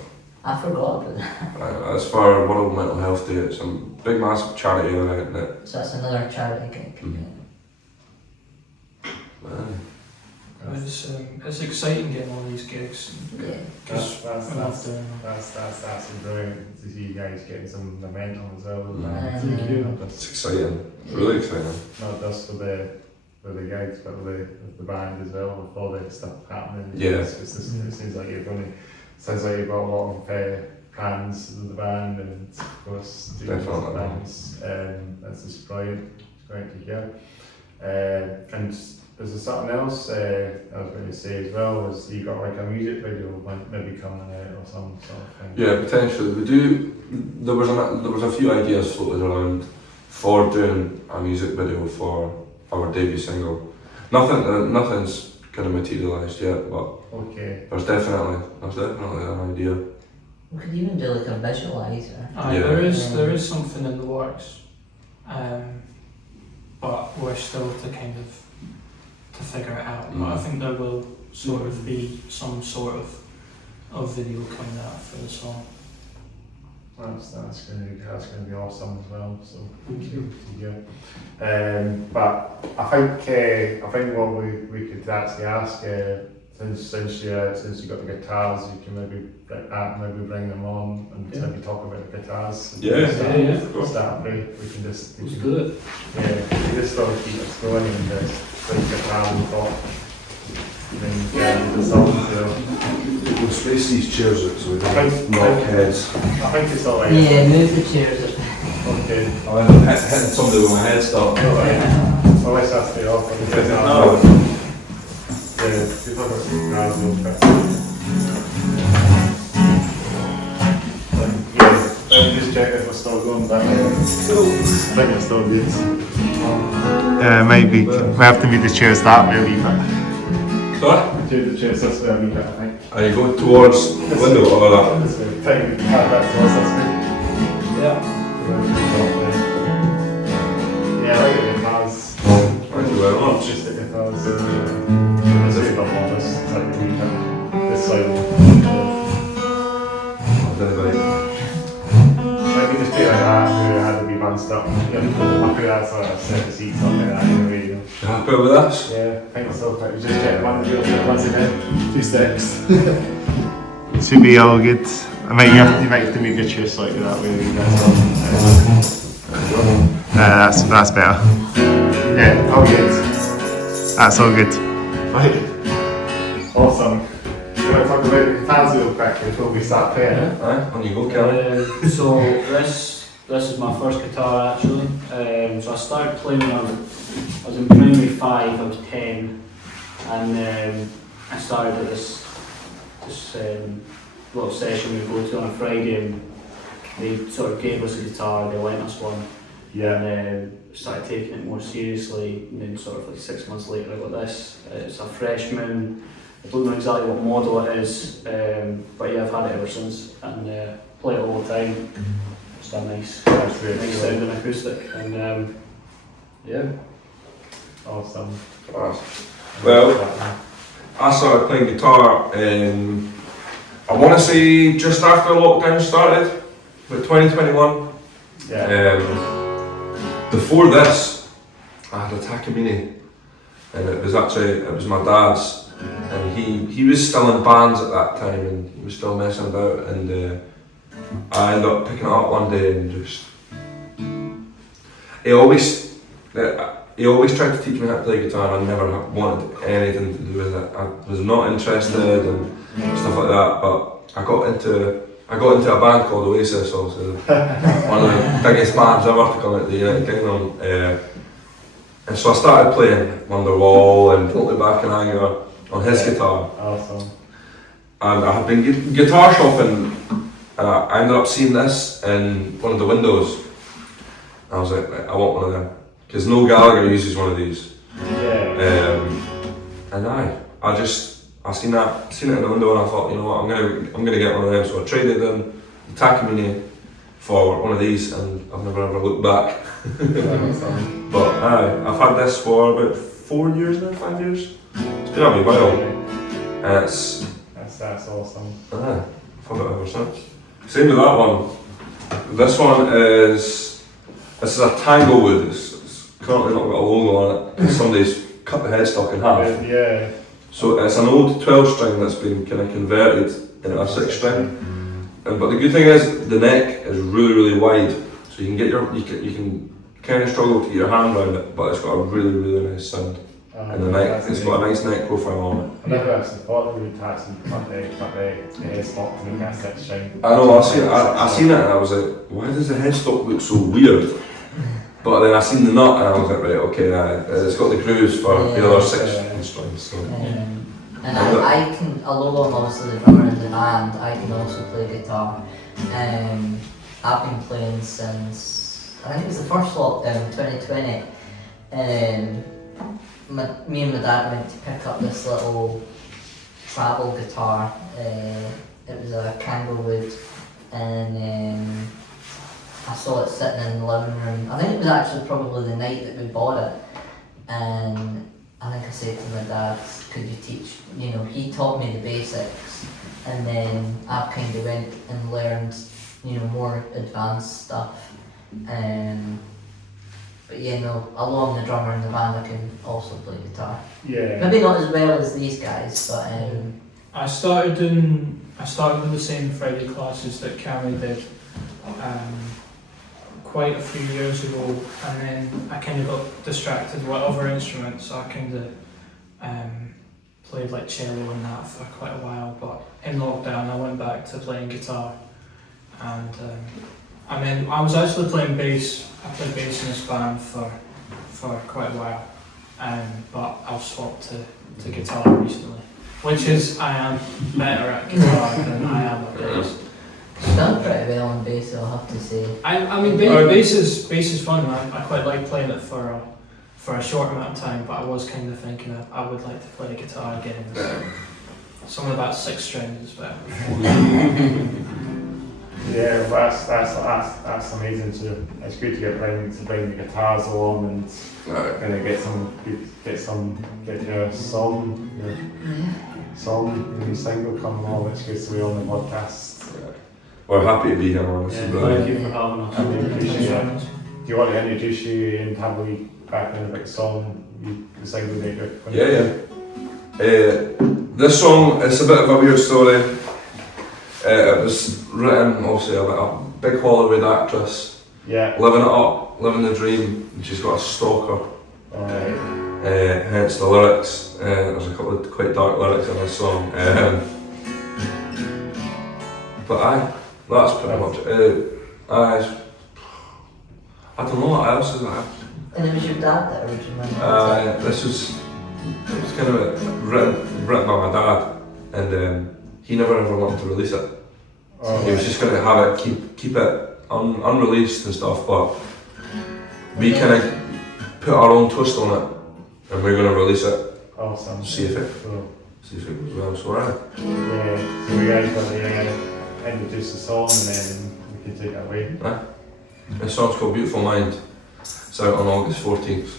I forgot about that. It's for World Mental Health Day. It's a big, massive charity event. So that's another charity gig. Mhm. It's exciting getting all these gigs. Yeah. Because I love doing them. That's brilliant to see you guys getting some momentum as well. Thank you. Not It's just, exciting, really exciting. not just with the gigs, but with the band as well, with all the stuff happening. Yeah. It seems like you've got a lot of plans with the band, and of course doing Definitely. bands. That's just brilliant. It's great to hear. And is there something else I was going to say as well? Was you got like a music video maybe coming out or some sort of thing? Yeah, potentially. We do. There was a few ideas floated around for doing a music video for our debut single. Nothing's kind of materialised yet, but Okay. there's definitely an idea. We could even do like a visualizer. Yeah. There is something in the works, but we're still to kind of figure it out. But I think there will sort of be some sort of video coming out for the song. That's going to be awesome as well. So thank you. But I think what we could actually ask since you got the guitars, you can maybe bring them on and maybe talk about the guitars. Start we can just Let's do it. Yeah, we can just sort of keep it going and just play guitar and talk. And then get into the songs. We'll space these chairs out so we I don't think- knock heads. I think it's alright. Yeah, move the chairs up. Okay. I end up hitting somebody with my head start. Alright. Well, let's just stay off. No. Yeah, people are Glasgow Bands. Yeah, let me just check if we're still going back. I think we're still good. Maybe we have to move the chairs that way a wee bit. Sorry? Move the chairs this way a wee bit, I think. Are you going towards the window or that? This way. Take the cat back towards this way. Yeah. Yeah, I like the guitars. Thank you very much. Just the guitars. It's a bit more this type of wee bit. This side. Maybe just be like that, who had to be bunched up. I think that's sort of set the seats up like that anyway, you know. You happy with this? Yeah, I think it's so quick. Just check one real quick once again. 2 steps. Should be all good. You might have to move your chair slightly that way. That's better. Yeah, all good. That's all good. Right. Awesome. You want to talk about the guitars real quick before we start playing? Aye, on you go, Kelly. So this is my first guitar actually. So I started playing when I was in primary 5. I was 10, and I started at this little session we go to on a Friday, and they sort of gave us a guitar. They lent us one, Yeah. and started taking it more seriously. And then sort of like 6 months later, I got this. It's a Freshman. I don't know exactly what model it is, but yeah, I've had it ever since, and play it all the time. It's a nice sounding acoustic, and yeah. Awesome. Well, I started playing guitar I want to say just after lockdown started, about 2021. Yeah. Before this, I had a Takamine, and it was my dad's, and he was still in bands at that time, and he was still messing about, and I ended up picking it up one day and just he always tried to teach me how to play guitar, and I never wanted anything to do with it. I was not interested and stuff like that, but I got into a band called Oasis, also one of the biggest bands ever to come out of the United Kingdom, and so I started playing Wonderwall and Floating Back in Anger on his guitar. Awesome. And I had been guitar shopping, and I ended up seeing this in one of the windows. I was like, I want one of them, because Noel Gallagher uses one of these. Yeah. And I seen it in the window, and I thought, you know what, I'm gonna get one of them. So I traded in the Takamine for one of these, and I've never ever looked back. Awesome. But I've had this for about 4 years now, 5 years. It's been a wee while, and That's awesome. I've had it ever since. Same with that one. This one is a Tanglewood. It's currently not got a logo on it. Somebody's cut the headstock in half. Yeah. So it's an old 12 string that's been kind of converted into a 6 string. But the good thing is the neck is really wide, so you can get you can kind of struggle to get your hand around it, but it's got a really nice sound. And the neck, it's got a nice neck profile on it. I never actually thought that we would actually cut the headstock to make a 6 string. I know, I seen it and I was like, why does the headstock look so weird? But then I seen the nut and I was like, right, okay, it's got the grooves for the other 6 strings. So. And I can, although I'm obviously the drummer in the band, I can also play guitar. I've been playing since, I think it was the first lockdown, 2020. Me and my dad went to pick up this little travel guitar. It was a Candlewood, and I saw it sitting in the living room. I think it was actually probably the night that we bought it, and I think I said to my dad, could you teach, he taught me the basics, and then I've kind of went and learned, more advanced stuff. But yeah, no, although I'm the drummer in the band, I can also play guitar. Yeah. Maybe not as well as these guys, but I started with the same Friday classes that Cammy did quite a few years ago, and then I kind of got distracted with other instruments, so I kind of played like cello and that for quite a while, but in lockdown I went back to playing guitar, and I was actually playing bass. I played bass in this band for quite a while, but I've swapped to guitar recently, which is I am better at guitar than I am at bass. I've done pretty well on bass, I'll have to say. I mean, bass is fun. I quite like playing it for a short amount of time, but I was kind of thinking I would like to play guitar again. So something about 6 strings is better. Yeah, well, that's amazing. So it's good to bring the guitars along and kind of get your song, new single coming along, which goes to be on the podcast. We're happy to be here, man. This is brilliant. Thank you for having us. I really appreciate it. Do you want to introduce you and have we back in a big song, the single maker? Yeah. This song, it's a bit of a weird story. It was written, obviously, about a big Hollywood actress, living it up, living the dream, and she's got a stalker. Hence the lyrics. There's a couple of quite dark lyrics in this song. But that's pretty much it. I don't know what else is that. And it was your dad that originally It was kind of written by my dad, and he never ever wanted to release it. He was just going to have it, keep it unreleased and stuff, but we kind of put our own twist on it, and we're going to release it. Awesome. See if it goes well. So yeah, so we guys got to introduce the song and then we can take it away. The song's called Beautiful Mind. It's out on August 14th.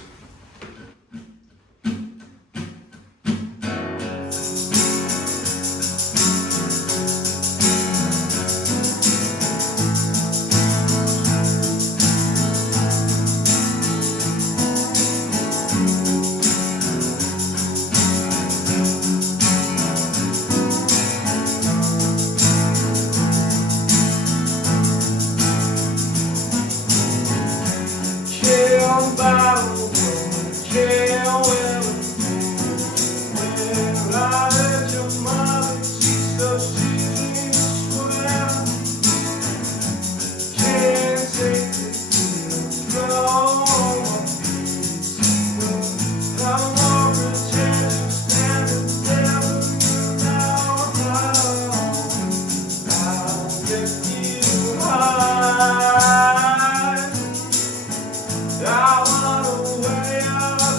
I want a way of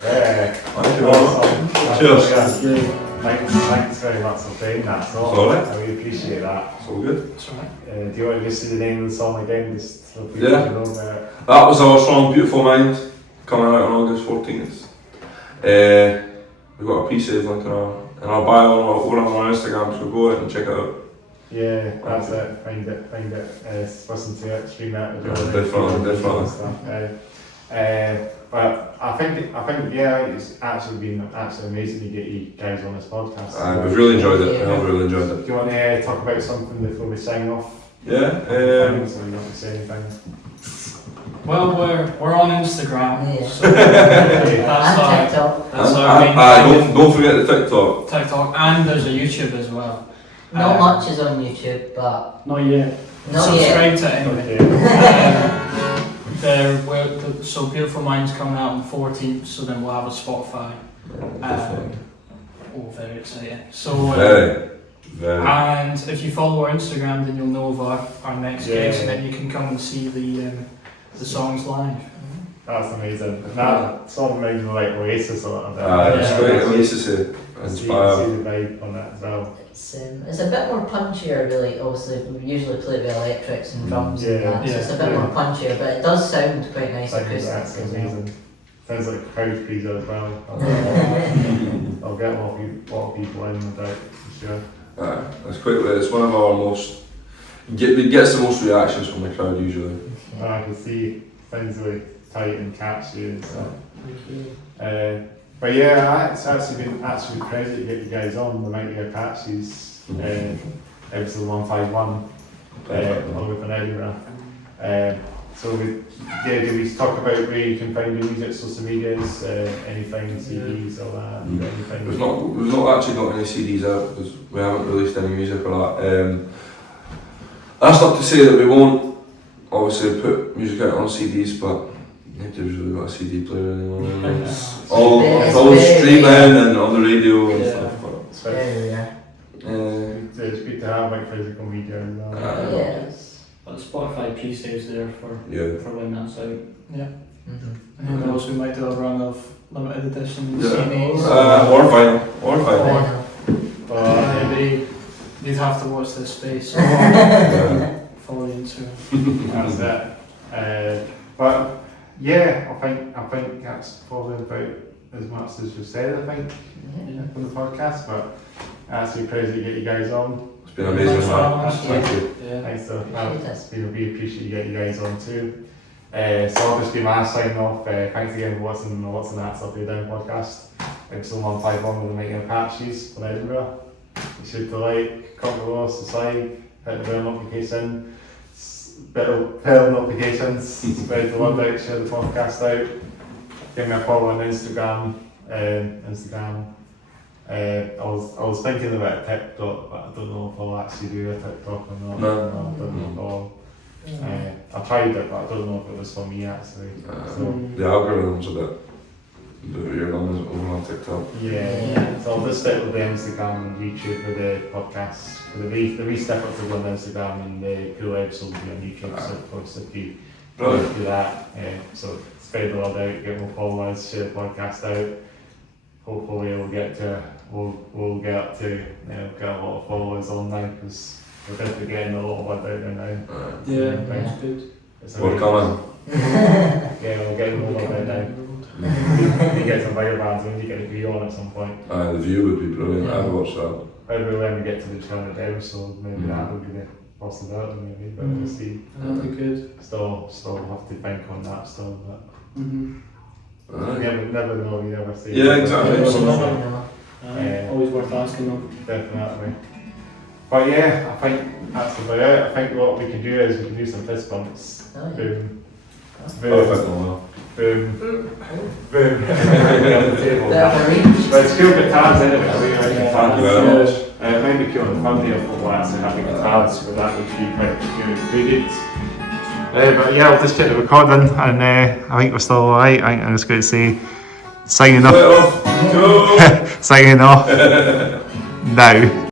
Thank you very much. Cheers. Thanks very much for playing that song. It's alright. I really appreciate that. It's all good. That's alright. Do you want to just see the name of the song again? Just so people Yeah. know about it? That was our song Beautiful Mind, coming out on August 14th. We've got a pre-save link in our bio or on our Instagram, so go out and check it out. Yeah, that's it. Find it. Listen to it. Stream it. Definitely. But I think yeah, it's actually been amazing to get you guys on this podcast. We've really enjoyed it. I've really enjoyed it. Do you want to talk about something before we sign off? Yeah. So you don't have to say anything. Well, we're on Instagram. Yeah. So And that's TikTok. our main don't forget the TikTok. TikTok, and there's a YouTube as well. Not much is on YouTube, but Not yet. not yet. Subscribe to it anyway. Okay. So Beautiful Mind's coming out on the 14th, so then we'll have a Spotify. Very exciting. So, Very. and if you follow our Instagram, then you'll know of our next gigs, and then you can come and see the songs live. That's amazing. That song made me like Oasis a little bit. It's Yeah. great. Oasis See inspire. the vibe on that as well. It's a bit more punchier, really. Obviously, we usually play it with electrics and drums and Yeah. that, so it's a bit Yeah. more punchier, but it does sound quite nice That's acoustic as well. amazing. Sounds like crowd pleaser as well. I'll get a lot of people in with that for sure. It's quite. It's one of our most. It gets the most reactions from the crowd usually. I can see things like tight and catchy and stuff. But yeah, it's actually been crazy to get you guys on the Mighty Apaches episode 151 over in Edinburgh. So did we talk about where you can find your music, social medias, anything, CDs, all that, anything? We've not actually got any CDs out because we haven't released any music or that. That's not to say that we won't obviously put music out on CDs, but nobody's really got a CD player anymore. It's all streaming and on the radio and stuff. It's Very rare. it's good to have like physical media as well. Yes. But Spotify pre-saves there for when that's out. Yeah. Mm-hmm. And who knows, we might do a run of limited edition Yeah. CDs. Or vinyl. They'd have to watch this space. Follow into it. That's it. But yeah, I think that's probably about as much as you said. I think on the podcast, but actually crazy to get you guys on. It's been amazing, Thanks for man. having us. Thank you. Yeah. Thanks to Appreciate it's been a big appreciate you get you guys on too. So I'll just do my sign off. Thanks again for watching the What's in That Stuff You're Down podcast. Episode 151 with the Mighty Apaches from Edinburgh. You should like, comment below, subscribe, hit the bell notification, bell notifications, spread the word out, share the podcast out. Give me a follow on Instagram. I was thinking about TikTok, but I don't know if I'll actually do a TikTok or not. No. I don't know if I'll. I tried it, but I don't know if it was for me actually. The algorithm's a bit. Your mum is over on TikTok. Yeah. So I'll just stick with the Instagram and YouTube with the podcast. The wee snippets will go on Instagram and the cool episodes will be on YouTube. So of course if you Brilliant. do that, so spread the word out, get more followers, share the podcast out. Hopefully we'll get up to get a lot of followers on now because we're definitely getting a lot of word out there now. Yeah, that's good. It's We're amazing. coming. Yeah, we'll get more word out now. You get some bigger bands, we need to get a view on at some point. The view would be brilliant. I'd watch that. Maybe when we get to the 200th episode, maybe that would be possibility maybe, but we'll see. That'd be good. Still have to think on that still, but Mm-hmm. you never know, you never see. Yeah, exactly. You So- never know. Always worth asking though. Definitely. But yeah, I think that's about it. I think what we can do is we can do some fist bumps. Oh, yeah. Boom. Perfect. Boom. Well. Boom. Boom. On the table. Bit of a reach. But it's cool guitars anyway. I really like Yeah. guitars. Thank you very much. It might be cool and fun here for once and having guitars, but that would be quite good. But yeah, I'll just check the recording and I think we're still alright. I think I'm just going to say signing off. Signing off. Signing off now.